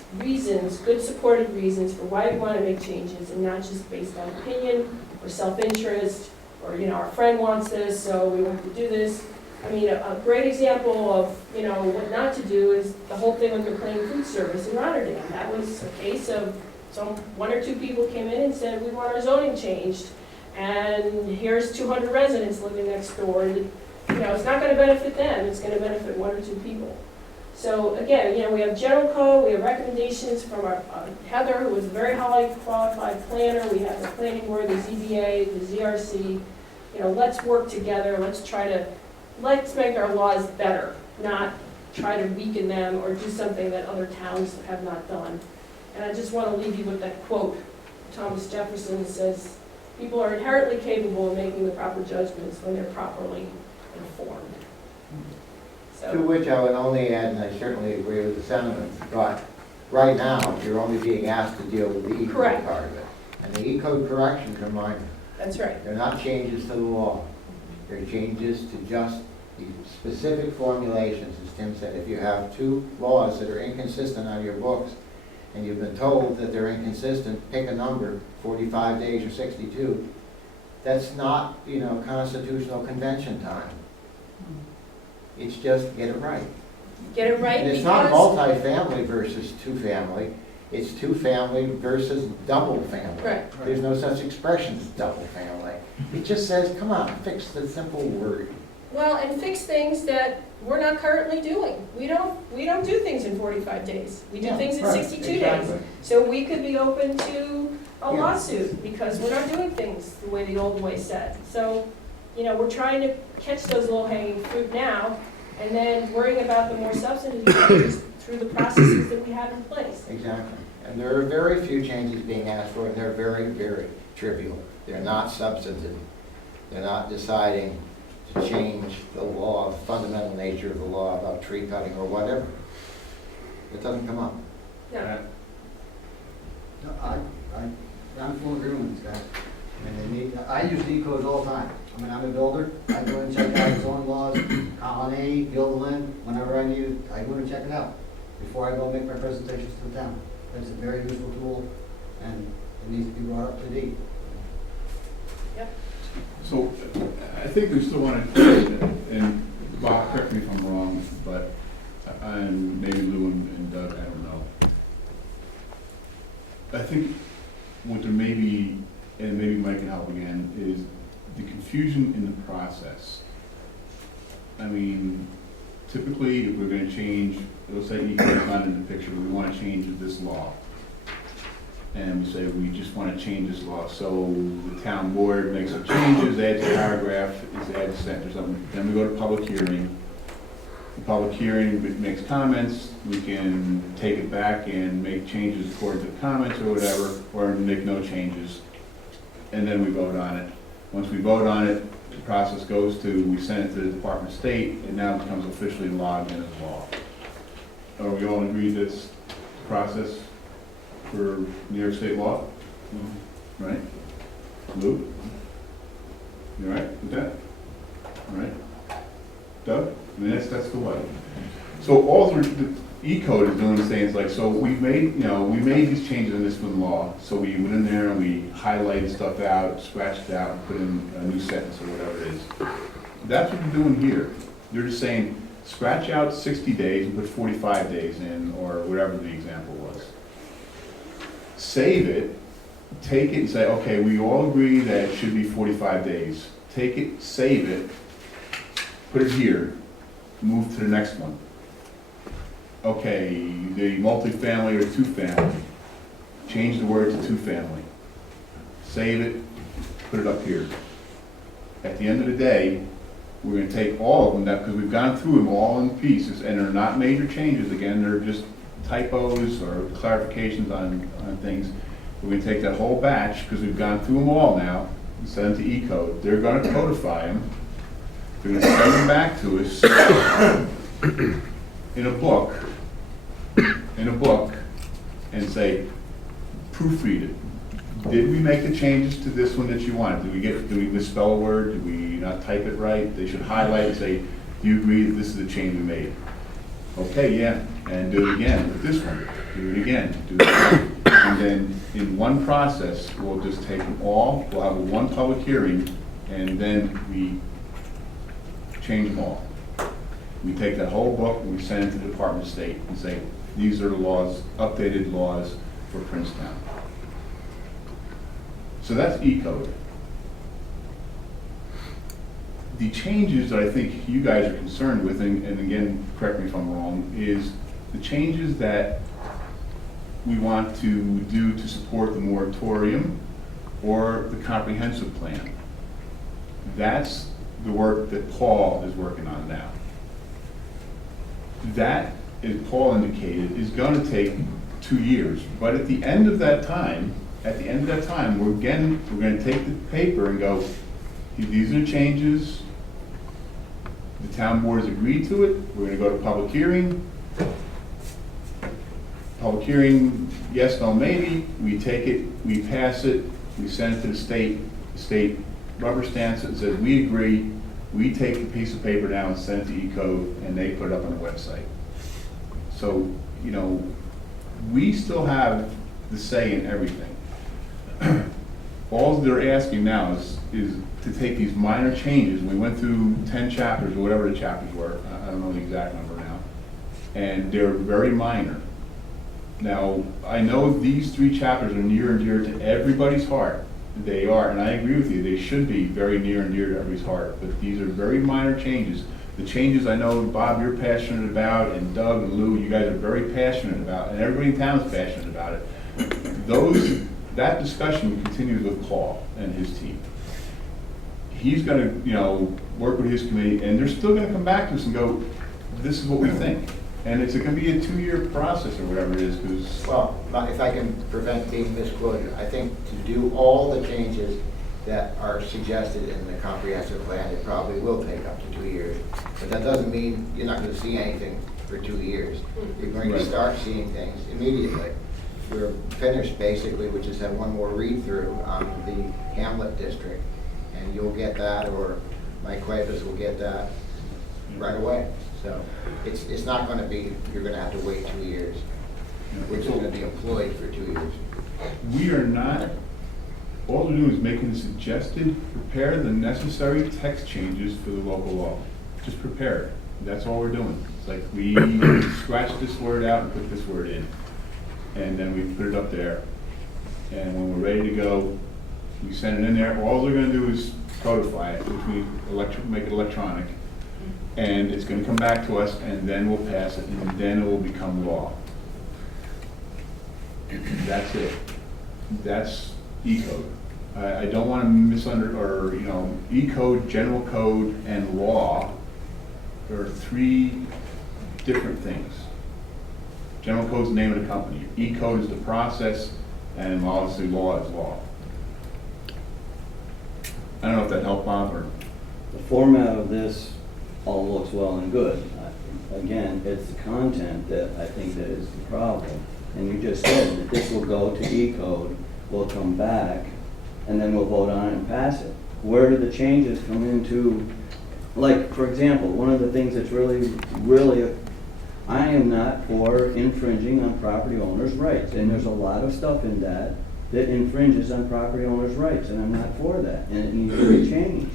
good supported reasons for why we want to make changes, and not just based on opinion or self-interest, or, you know, our friend wants this, so we want to do this. I mean, a great example of, you know, what not to do is the whole thing with McLean Food Service in Rotterdam. That was a case of one or two people came in and said, we want our zoning changed, and here's 200 residents living next door. You know, it's not going to benefit them, it's going to benefit one or two people. So again, you know, we have general code, we have recommendations from our Heather, who was a very highly qualified planner. We have the planning board, the ZBA, the ZRC. You know, let's work together. Let's make our laws better, not try to weaken them or do something that other towns have not done. And I just want to leave you with that quote. Thomas Jefferson says, people are inherently capable of making the proper judgments when they're properly informed. To which I would only add, and I certainly agree with the sentiments, but right now, you're only being asked to deal with the E-code part of it. And the E-code corrections are minor. That's right. They're not changes to the law. They're changes to just the specific formulations, as Tim said. If you have two laws that are inconsistent on your books, and you've been told that they're inconsistent, pick a number, 45 days or 62, that's not, you know, constitutional convention time. It's just get it right. Get it right. And it's not multifamily versus two-family. It's two-family versus double-family. Right. There's no such expression as double-family. It just says, come on, fix the simple word. Well, and fix things that we're not currently doing. We don't do things in 45 days. We do things in 62 days. So we could be open to a lawsuit because we're not doing things the way the old way said. So, you know, we're trying to catch those low-hanging fruit now, and then worrying about the more substantive changes through the processes that we have in place. Exactly. And there are very few changes being asked for, and they're very, very trivial. They're not substantive. They're not deciding to change the law, the fundamental nature of the law about tree cutting or whatever. It doesn't come up. Yeah. I'm full agreement with this guy. I mean, I use E-codes all the time. I mean, I'm a builder. I go and check out zoning laws, colony, Gilderland, whenever I need it, I go and check it out before I go make my presentations to the town. It's a very useful tool, and it needs to be brought up to date. Yep. So I think we still want to, and Bob, correct me if I'm wrong, but, and maybe Lou and Doug, I don't know. I think I can help again, is the confusion in the process. I mean, typically, if we're gonna change, it'll say eco's not in the picture, we wanna change this law. And we say, we just wanna change this law, so the town board makes some changes, adds a paragraph, adds a sentence or something, then we go to public hearing. The public hearing makes comments, we can take it back and make changes according to the comments or whatever, or make no changes, and then we vote on it. Once we vote on it, the process goes to, we send it to the Department of State, and now it becomes officially logged in as law. Are we all agreed that's the process for New York State law? Right? Lou? You all right with that? All right? Doug? I mean, that's the way. So all the E-code is doing is saying, it's like, so we've made, we made these changes in this one law, so we went in there and we highlighted stuff out, scratched it out, and put in a new sentence or whatever it is. That's what they're doing here. They're just saying, scratch out 60 days and put 45 days in, or whatever the example was. Save it, take it and say, okay, we all agree that it should be 45 days. Take it, save it, put it here, move to the next one. Okay, the multifamily or two-family, change the word to two-family. Save it, put it up here. At the end of the day, we're gonna take all of them, because we've gone through them all in pieces, and they're not major changes, again, they're just typos or clarifications on things. We're gonna take that whole batch, because we've gone through them all now, and send them to E-code. They're gonna codify them. They're gonna send them back to us in a book, and say, proofread it. Did we make the changes to this one that you wanted? Did we misspell a word? Did we not type it right? They should highlight and say, do you agree that this is the change we made? Okay, yeah, and do it again with this one. Do it again, do it again. And then in one process, we'll just take them all, we'll have one public hearing, and then we change them all. We take that whole book and we send it to the Department of State and say, these are the laws, updated laws for Princetown. So that's E-code. The changes that I think you guys are concerned with, and again, correct me if I'm wrong, is the changes that we want to do to support the moratorium or the comprehensive plan. That's the work that Paul is working on now. That, as Paul indicated, is going to take 2 years. But at the end of that time, we're going to take the paper and go, these are the changes. The town board has agreed to it. We're going to go to public hearing. Public hearing, yes, no, maybe. We take it, we pass it, we send it to the state. The state rubber stamps it and says, we agree. We take the piece of paper now and send it to E-code, and they put it up on the website. So, we still have the say in everything. All they're asking now is to take these minor changes. We went through 10 chapters, or whatever the chapters were. I don't know the exact number now. And they're very minor. Now, I know these 3 chapters are near and dear to everybody's heart. They are, and I agree with you, they should be very near and dear to everybody's heart, but these are very minor changes. The changes I know, Bob, you're passionate about, and Doug and Lou, you guys are very passionate about, and everybody in town is passionate about it. That discussion continues with Paul and his team. He's gonna, work with his committee, and they're still gonna come back to us and go, this is what we think. And it's gonna be a 2-year process or whatever it is, because... Well, if I can prevent being misquoted, I think to do all the changes that are suggested in the comprehensive plan, it probably will take up to 2 years. But that doesn't mean you're not gonna see anything for 2 years. You're going to start seeing things immediately. We're finished basically, we just have one more read-through on the Hamlet district. And you'll get that, or Mike Cuevas will get that right away. So it's not going to be, you're going to have to wait 2 years. We're just going to be employed for 2 years. We are not, all we're doing is making the suggested, prepare the necessary text changes for the local law. Just prepare it. That's all we're doing. It's like we scratch this word out and put this word in. And then we put it up there. And when we're ready to go, We send it in there, all they're gonna do is codify it, which we make it electronic. And it's gonna come back to us, and then we'll pass it, and then it will become law. That's it. That's E-code. I don't wanna E-code, general code, and law are three different things. General code's the name of the company. E-code is the process, and obviously law is law. I don't know if that helped, Bob, or? The format of this all looks well and good. Again, it's the content that I think that is the problem. And you just said that this will go to E-code, we'll come back, and then we'll vote on it and pass it. Where do the changes come into, like, for example, one of the things that's really, I am not for infringing on property owners' rights. And there's a lot of stuff in that infringes on property owners' rights, and I'm not for that, and it needs to be changed.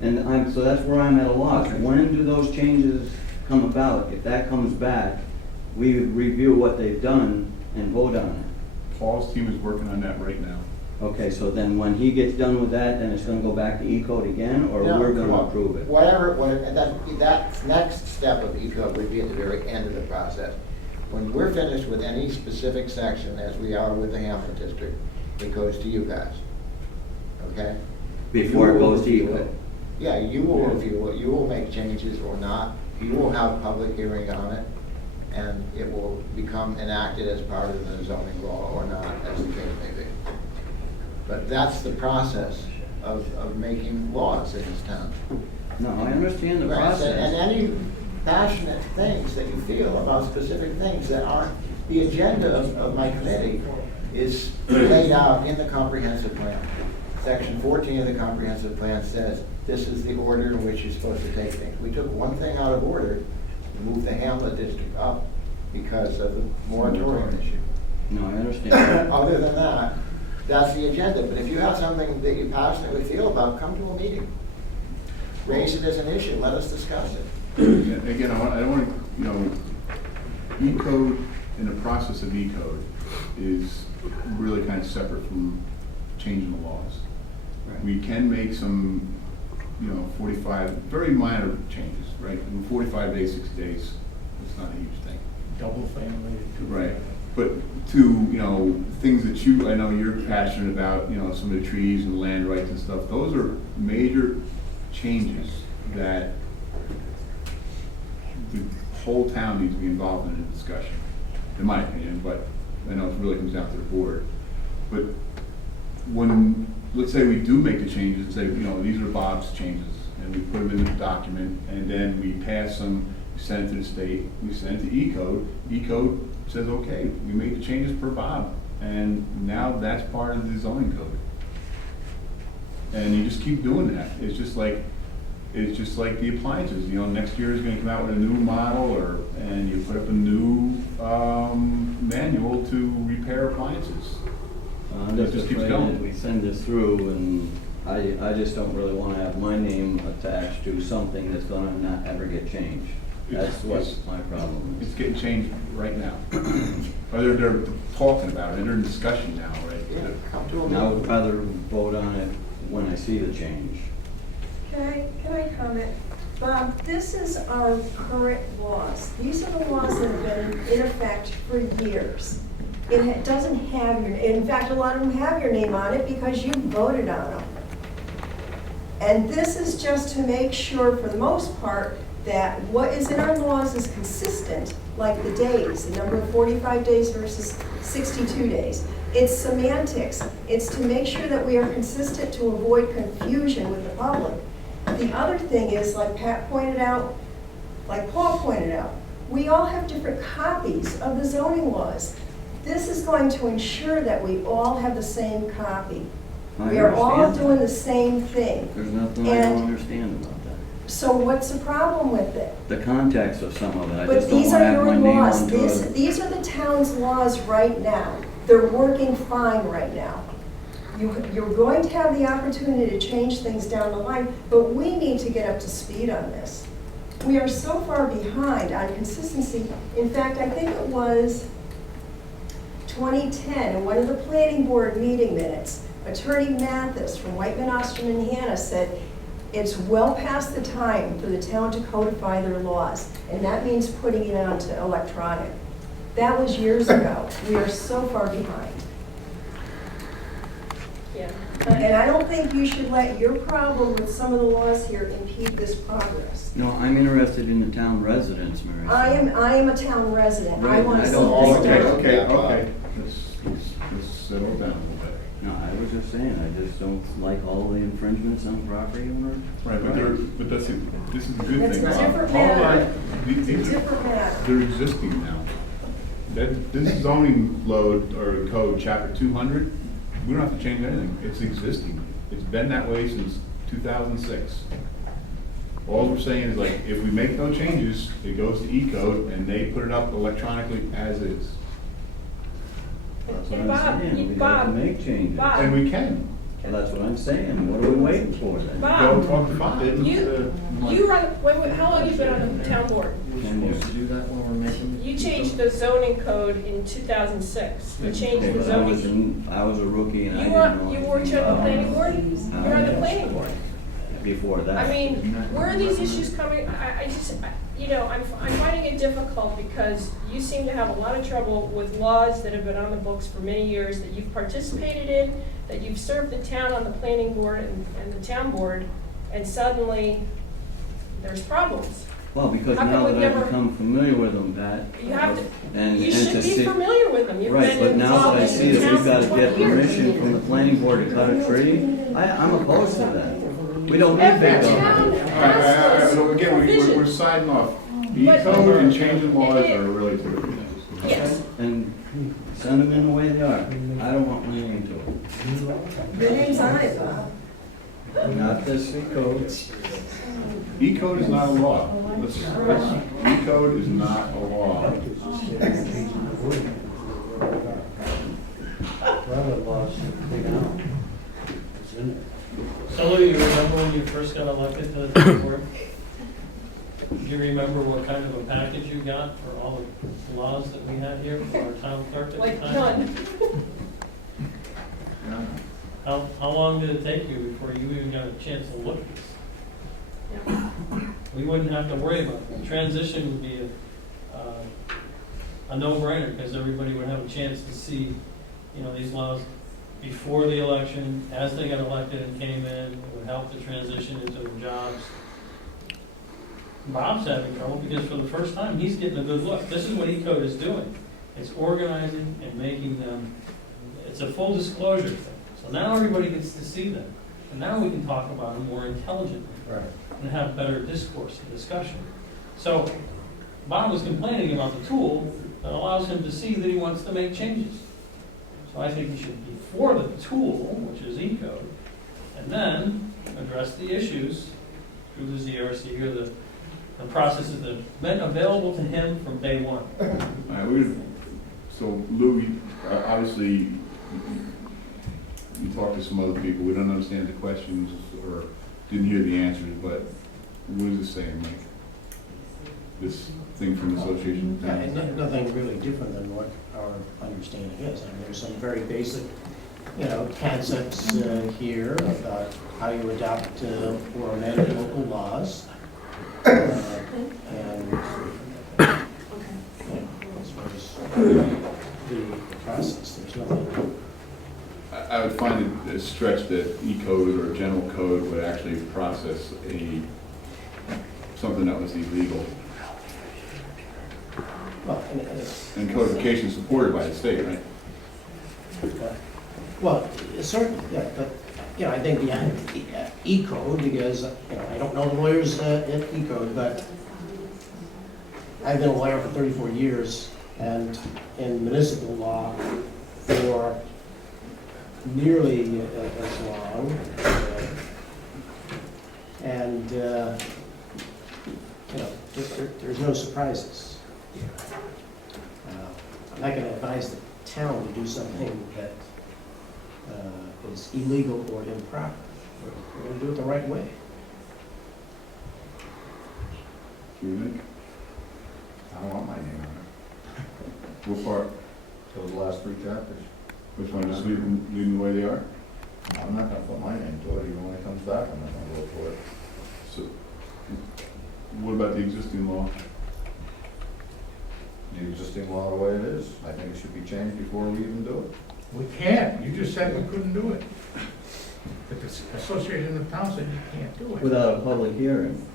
And so that's where I'm at a loss. When do those changes come about? If that comes back, we review what they've done and vote on it. Paul's team is working on that right now. Okay, so then when he gets done with that, then it's gonna go back to E-code again, or No, we're gonna approve it? That next step of E-code would be at the very end of the process. When we're finished with any specific section, as we are with the Hamlet District, it goes to you guys, okay? Before it goes to You will E-code? review it. Yeah, you will review it, you will make changes or not, you will have a public hearing on it, and it will become enacted as part of the zoning law or not, as the case may be. But that's the process of making laws in this town. No, I understand the Right, process. and any passionate things that you feel about specific things that aren't the agenda of my committee is laid out in the comprehensive plan. Section 14 of the comprehensive plan says this is the order in which you're supposed to take things. We took one thing out of order, moved the Hamlet District up because of the moratorium issue. No, I understand. Other than that, that's the agenda. But if you have something that you passionately feel about, come to a meeting. Raise it as an issue, let us discuss it. Again, I don't want to, E-code and the process of E-code is really kind of separate from changing the laws. Right. We can make some, 45, very minor changes, right? 45 days, 6 days, it's not a huge thing. Double family. Right, but to, things that I know you're passionate about, some of the trees and land rights and stuff, those are major changes that the whole town needs to be involved in a discussion, in my opinion, but I know it really comes down to the board. But when, let's say we do make the changes and say, these are Bob's changes, and we put them in the document, and then we pass them, we send it to the state, we send it to E-code, E-code says, okay, we made the changes per Bob, and now that's part of the zoning code. And you just keep doing that. It's just like the appliances, next year is gonna come out with a new model, and you put up a new manual to repair appliances. I'm It just just keeps afraid going. that we send this through, and I just don't really want to have my name attached to something that's gonna not ever get changed. That's what my problem is. It's getting changed right now. Or they're talking about it, they're in discussion now, right? Yeah, come to a And I would meeting. rather vote on it when I see the change. Can I comment? Bob, this is our current laws. These are the laws that have been in effect for years. It doesn't have in fact, a lot of them have your name on it because you voted on them. And this is just to make sure, for the most part, that what is in our laws is consistent, like the days, the number of 45 days versus 62 days. It's semantics. It's to make sure that we are consistent to avoid confusion with the public. The other thing is, like Pat pointed out, like Paul pointed out, we all have different copies of the zoning laws. This is going to ensure that we all have the same copy. We are all doing the same thing. There's nothing I don't understand about that. So what's the problem with it? The context of some of it, I But just don't these want to are have your my name laws. onto it. These are the town's laws right now. They're working fine right now. You're going to have the opportunity to change things down the line, but we need to get up to speed on this. We are so far behind on consistency. In fact, I think it was 2010, in one of the planning board meeting minutes, Attorney Mathis from Whiteman, Austin, and Hannah said, it's well past the time for the town to codify their laws, and that means putting it onto electronic. That was years ago. We are so far behind. Yeah. And I don't think you should let your problem with some of the laws here impede this progress. No, I'm interested in the town residents, Mary. I am a town resident. I Right, want to I see don't this think done. Okay. Let's settle down a little bit. No, I was just saying, I just don't like all the infringements on property owners. Right, but this is a good That's thing, a Bob. different All matter. right, these It's a are- different matter. They're existing now. This zoning load or code, chapter 200, we don't have to change anything. It's existing. It's been that way since 2006. All we're saying is like, if we make no changes, it goes to E-code and they put it up electronically as is. That's what And I'm Bob, saying, we have to Bob, make changes. Bob. And we can. Well, that's what I'm saying, what are we waiting for then? Bob. Go talk to Bob. You run, wait, how long have you been on the town board? Can you- do that when we're making? You changed the zoning code in 2006. You changed Okay, the but zoning. I was a rookie and I You didn't weren't, know you anything weren't on the about planning it. board? You're on the yes. planning board. Before that. I mean, where are these issues coming? You know, I'm finding it difficult because you seem to have a lot of trouble with laws that have been on the books for many years, that you've participated in, that you've served the town on the planning board and the town board, and suddenly there's problems. Well, because How come now we've that I've never- become familiar with them, Pat. You have to, and you and should to be see- familiar with them. You've Right, been but now that I involved see in that we've town got for to 20 get years. permission from the planning board to cut a tree, I'm opposed to that. We don't need Every big town government. has So again, we're provisions. siding off. But- E-code and changing laws It- are really two different things. Yes. And send them in the way they are. I don't want my name to it. Your name's on it, Bob. Not this code. E-code is not a law. E-code is not a law. Well, it was taken out. It's in there. So Lou, you remember when you first got elected to the board? Do you remember what kind of a package you got for all the laws that we had here for our town clerk at the Like time? none. How long did it take you before you even got a chance to look at this? We wouldn't have to worry about it. The transition would be a no-brainer, because everybody would have a chance to see, you know, these laws before the election, as they got elected and came in. It would help the transition into their jobs. Bob's having trouble because for the first time, he's getting a good look. This is what E-code is doing. It's organizing and making them, it's a full disclosure thing. So now everybody gets to see them. And now we can talk about them more intelligently. Right. And have better discourse and discussion. So Bob was complaining about the tool that allows him to see that he wants to make changes. So I think he should be for the tool, which is E-code, and then address the issues through the ZRC or the processes that have been available to him from day one. All right, so Lou, obviously, you talked to some other people, we don't understand the questions or didn't hear the answers, but what is it saying, Mike? This thing from the association? Yeah, and nothing really different than what our understanding is. I mean, there's some very basic, you know, concepts here about how you adopt or amend local laws. And, you know, as far as the process, there's nothing. I would find it a stretch that E-code or general code would actually process something that was illegal. Well, And codification is supported by the state, right? well, certainly, yeah, but, you know, I think the E-code, because, you know, I don't know the lawyers at E-code, but I've been a lawyer for 34 years, and in municipal law for nearly as long. And, you know, there's no surprises here. I'm not going to advise the town to do something that is illegal or improper. We're going to do it the right way. Do you think? I don't want my name on it. What part? Those last three chapters. Which one, just leave them the way they are? I'm not gonna put my name to it, even when it comes back, I'm not gonna vote for it. So, what about the existing law? The existing law the way it is, I think it should be changed before we even do it. We can't, you just said we couldn't do it. But the association of towns said you can't do it. Without a public hearing.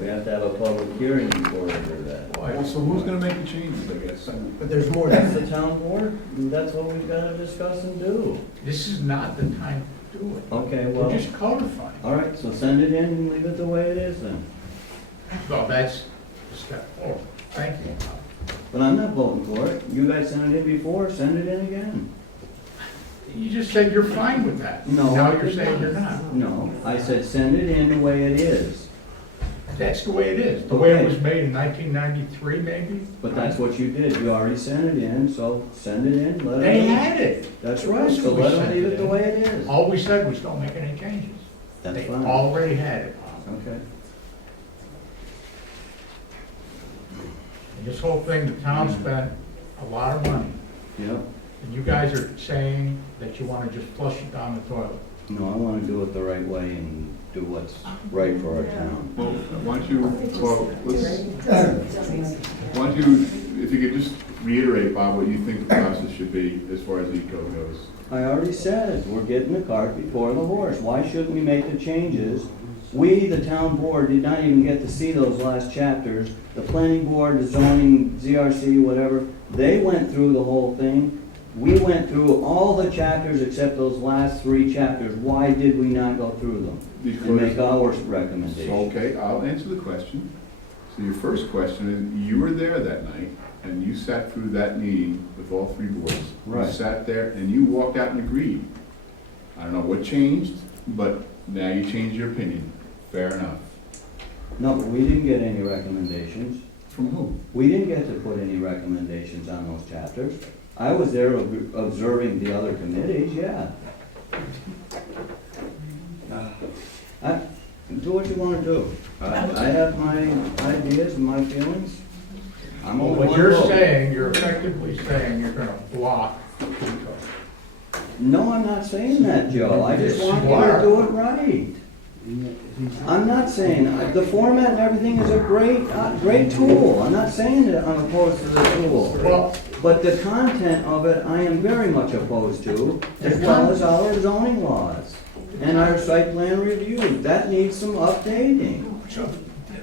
We have to have a public hearing before we do that. Well, so who's gonna make the changes, I guess? But there's more. That's the town board, that's what we've gotta discuss and do. This is not the time to do it. Okay, well, We're just codifying. all right, so send it in and leave it the way it is then. Well, that's a step forward. Thank you. But I'm not voting for it. You guys sent it in before, send it in again. You just said you're fine with that. No. Now you're saying you're not. No, I said send it in the way it is. That's the way it is. The way it was made in 1993, maybe? But that's what you did. You already sent it in, so send it in, let it. They had it. That's Of right, course so we let them sent leave it it the in. way it is. All we said was don't make any changes. That's They fine. already had it. Okay. And this whole thing, the town spent a lot of money. Yep. And you guys are saying that you want to just flush it down the toilet. No, I wanna do it the right way and do what's right for our town. Well, why don't you, well, let's, why don't you, if you could just reiterate, Bob, what you think the process should be as far as eco goes? I already said, we're getting the cart before the horse. Why shouldn't we make the changes? We, the town board, did not even get to see those last chapters. The planning board, the zoning, ZRC, whatever, they went through the whole thing. We went through all the chapters except those last 3 chapters. Why did we not go through them? And make our recommendation. Okay, I'll answer the question. So your first question is, you were there that night, and you sat through that meeting with all 3 boards. Right. You sat there, and you walked out and agreed. I don't know what changed, but now you changed your opinion. Fair enough. No, but we didn't get any recommendations. From who? We didn't get to put any recommendations on those chapters. I was there observing the other committees, yeah. Do what you want to do. I have my ideas and my feelings. I'm Well, only what one you're vote. saying, you're effectively saying you're going to block eco. No, I'm not saying that, Joe. I just Yes, want you you to are. do it right. I'm not saying, the format and everything is a great tool. I'm not saying that I'm opposed to the tool. Well, But the content of it, I am very much opposed to, as well as our zoning laws and our site plan review. That needs some updating. so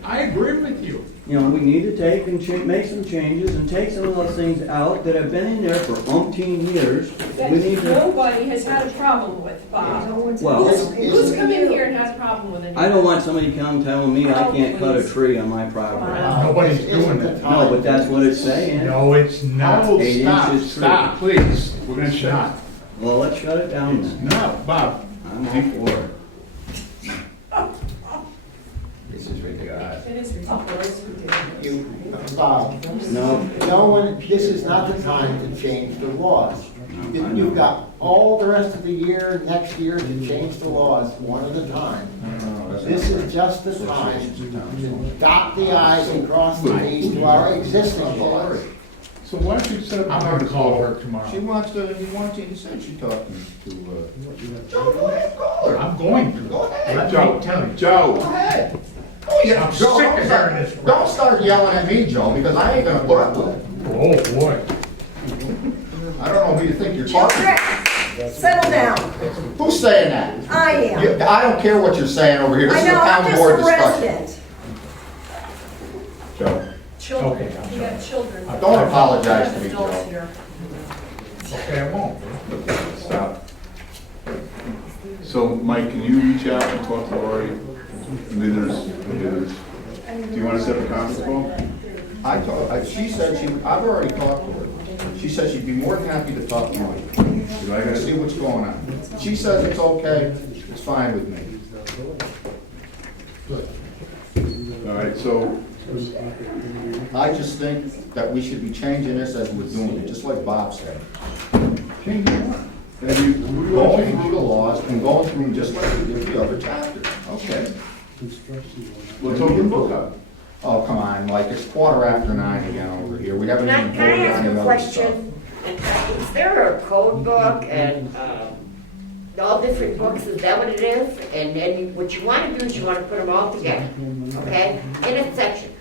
I agree with you. You know, we need to take and make some changes and take some of those things out that have been in there for umpteen years. That We need to, nobody has had a problem with, Bob. well, Who's come in here and has a problem with it? I don't want somebody come telling me I can't cut a tree on my property. Nobody's doing that. No, but that's what it's saying. No, it's not. Oh, 8 stop, inches tree. stop, please. We're gonna shut it. Well, let's shut it down then. No, Bob. I'm all for it. This is ridiculous. It is ridiculous. You, Bob, No. no one, this is not the time to change the laws. You've got all the rest of the year, next year to change the laws one at a time. This is just the time to dot the i's and cross the t's to our existing laws. So why don't you set up? I'm going to call her tomorrow. She wants to, he said she talked to, Joe, go ahead, call her. I'm going to. Go ahead. Let Joe, me tell you. Joe. Go ahead. Oh, yeah, I'm Joe, sick of hearing this crap. don't start yelling at me, Joe, because I ain't gonna put up with it. Oh, boy. I don't know who you think you're talking to. Settle down. Who's saying that? I am. I don't care what you're saying over here. This I is a know, I'm town just board a discussion. resident. Joe. Children, Okay, you got children. Don't apologize to me, Adults Joe. here. Okay, I won't. Stop. So, Mike, can you reach out and talk to Lori? Do you want to set up a conference call? she said I've already talked to her. She said she'd be more than happy to talk to Mike. Do I To gotta see what's going on. She says it's okay, it's fine with me. All right, so, I just think that we should be changing this as we're doing it, just like Bob said. change it. Have you, who do you want to Going change? through the laws and going through them just like we did the other chapters. Okay. Let's open the book up. Oh, come on, Mike, it's 9:15 again over here. We haven't even Can I voted on ask the a other stuff. question? Is there a code book and all different books, is that what it is? And then what you wanna do is you wanna put them all together, okay? In a section.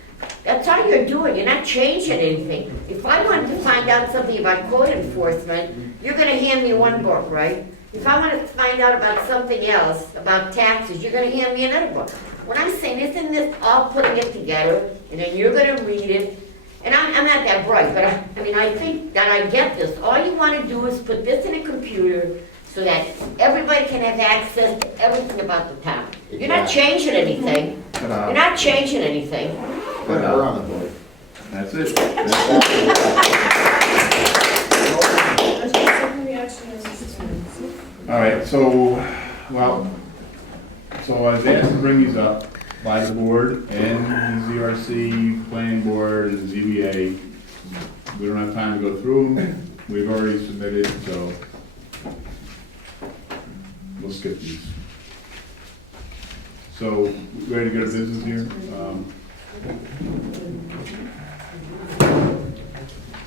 That's all you're doing, you're not changing anything. If I wanted to find out something about code enforcement, you're gonna hand me one book, right? If I want to find out about something else, about taxes, you're gonna hand me another book. What I'm saying, isn't this all putting it together, and then you're gonna read it? And I'm not that bright, but I mean, I think that I get this. All you wanna do is put this in a computer so that everybody can have access to everything about the town. You're not changing anything. You're not changing anything. But we're on the board. That's it. All right, so I've asked to bring these up by the board and the ZRC, planning board, and ZBA. We don't have time to go through them. We've already submitted, so we'll skip these. So, ready to go to business here?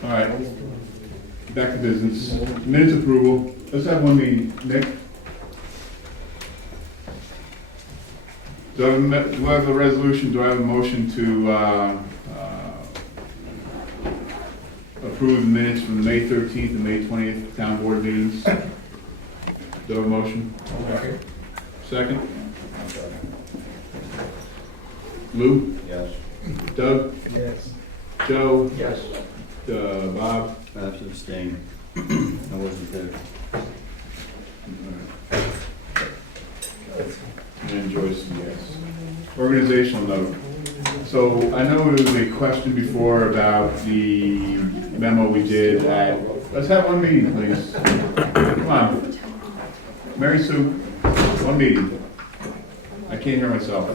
All right, back to business. Minutes approval. Let's have one meeting. Nick? Do I have a resolution, do I have a motion to approve the minutes from the May 13th and May 20th town board meetings? Do I have a motion? Second? Lou? Yes. Doug? Yes. Joe? Yes. Bob? I have to abstain. I wasn't there. And Joyce, yes. Organizational note. So I know there was a question before about the memo we did at, let's have one meeting, please. Come on. Mary Sue, one meeting. I can't hear myself.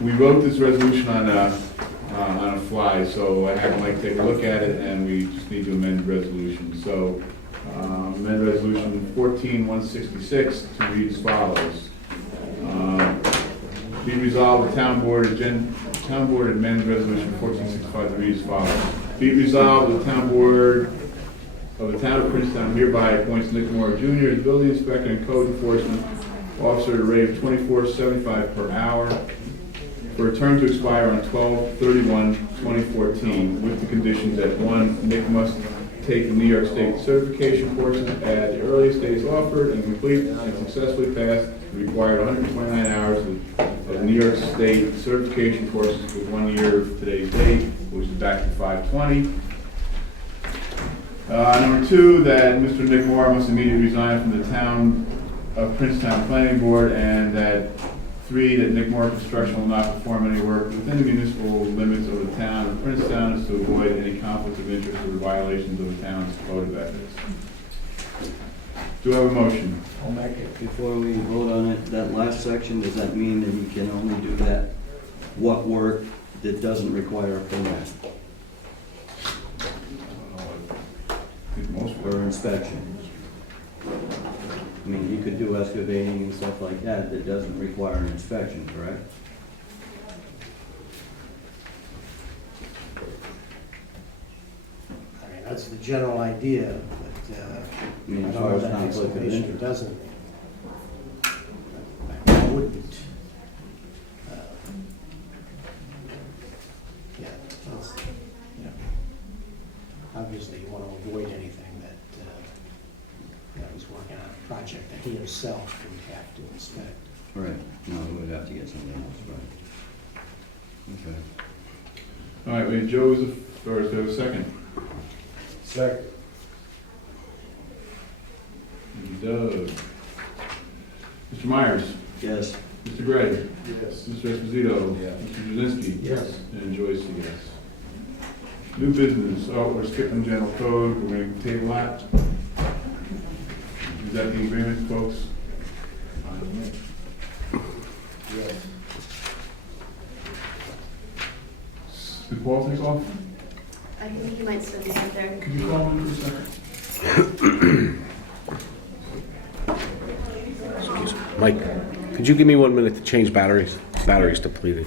We wrote this resolution on a fly, so I had Mike take a look at it, and we just need to amend the resolution. So, amend resolution 14-166 to read as follows. Be resolved, the town board amends resolution 1465 to read as follows. Be resolved, the town board of the town of Princetown hereby appoints Nick Moore Jr. as building inspector and code enforcement officer at a rate of $24.75 per hour for a term to expire on 12/31/2014 with the conditions that 1, Nick must take the New York State certification courses at the earliest days offered and complete and successfully pass the required 129 hours of New York State certification courses with 1 year of today's date, which is back to 5/20. Number 2, that Mr. Nick Moore must immediately resign from the town of Princetown Planning Board, and that 3, that Nick Moore Construction will not perform any work within the municipal limits of the town of Princetown as to avoid any conflicts of interest or violations of the town's code of ethics. Do I have a motion? I'll make it. Before we vote on it, that last section, does that mean that you can only do that, what work that doesn't require a permit? Or inspection? I mean, you could do excavating and stuff like that that doesn't require an inspection, correct? I mean, that's the general idea, but I mean, don't as know far as that conflict of excavation interest. doesn't. I wouldn't. Yeah, that's, you know, obviously you want to avoid anything that he's working on a project that he himself would have to inspect. Right, no, we would have to get something else, right? Okay. All right, we have Joe as the first, do I have a second? Second. Doug. Mr. Myers? Yes. Mr. Gray? Yes. Mr. Esposito? Yes. Mr. Jazinski? Yes. And Joyce, yes. New business, oh, we're skipping general code, we're going to table that. Is that the agreement, folks? Yes. Did Paul take off? I think you might still be out there. Could you call him for a second? Mike, could you give me 1 minute to change batteries? Batteries depleted.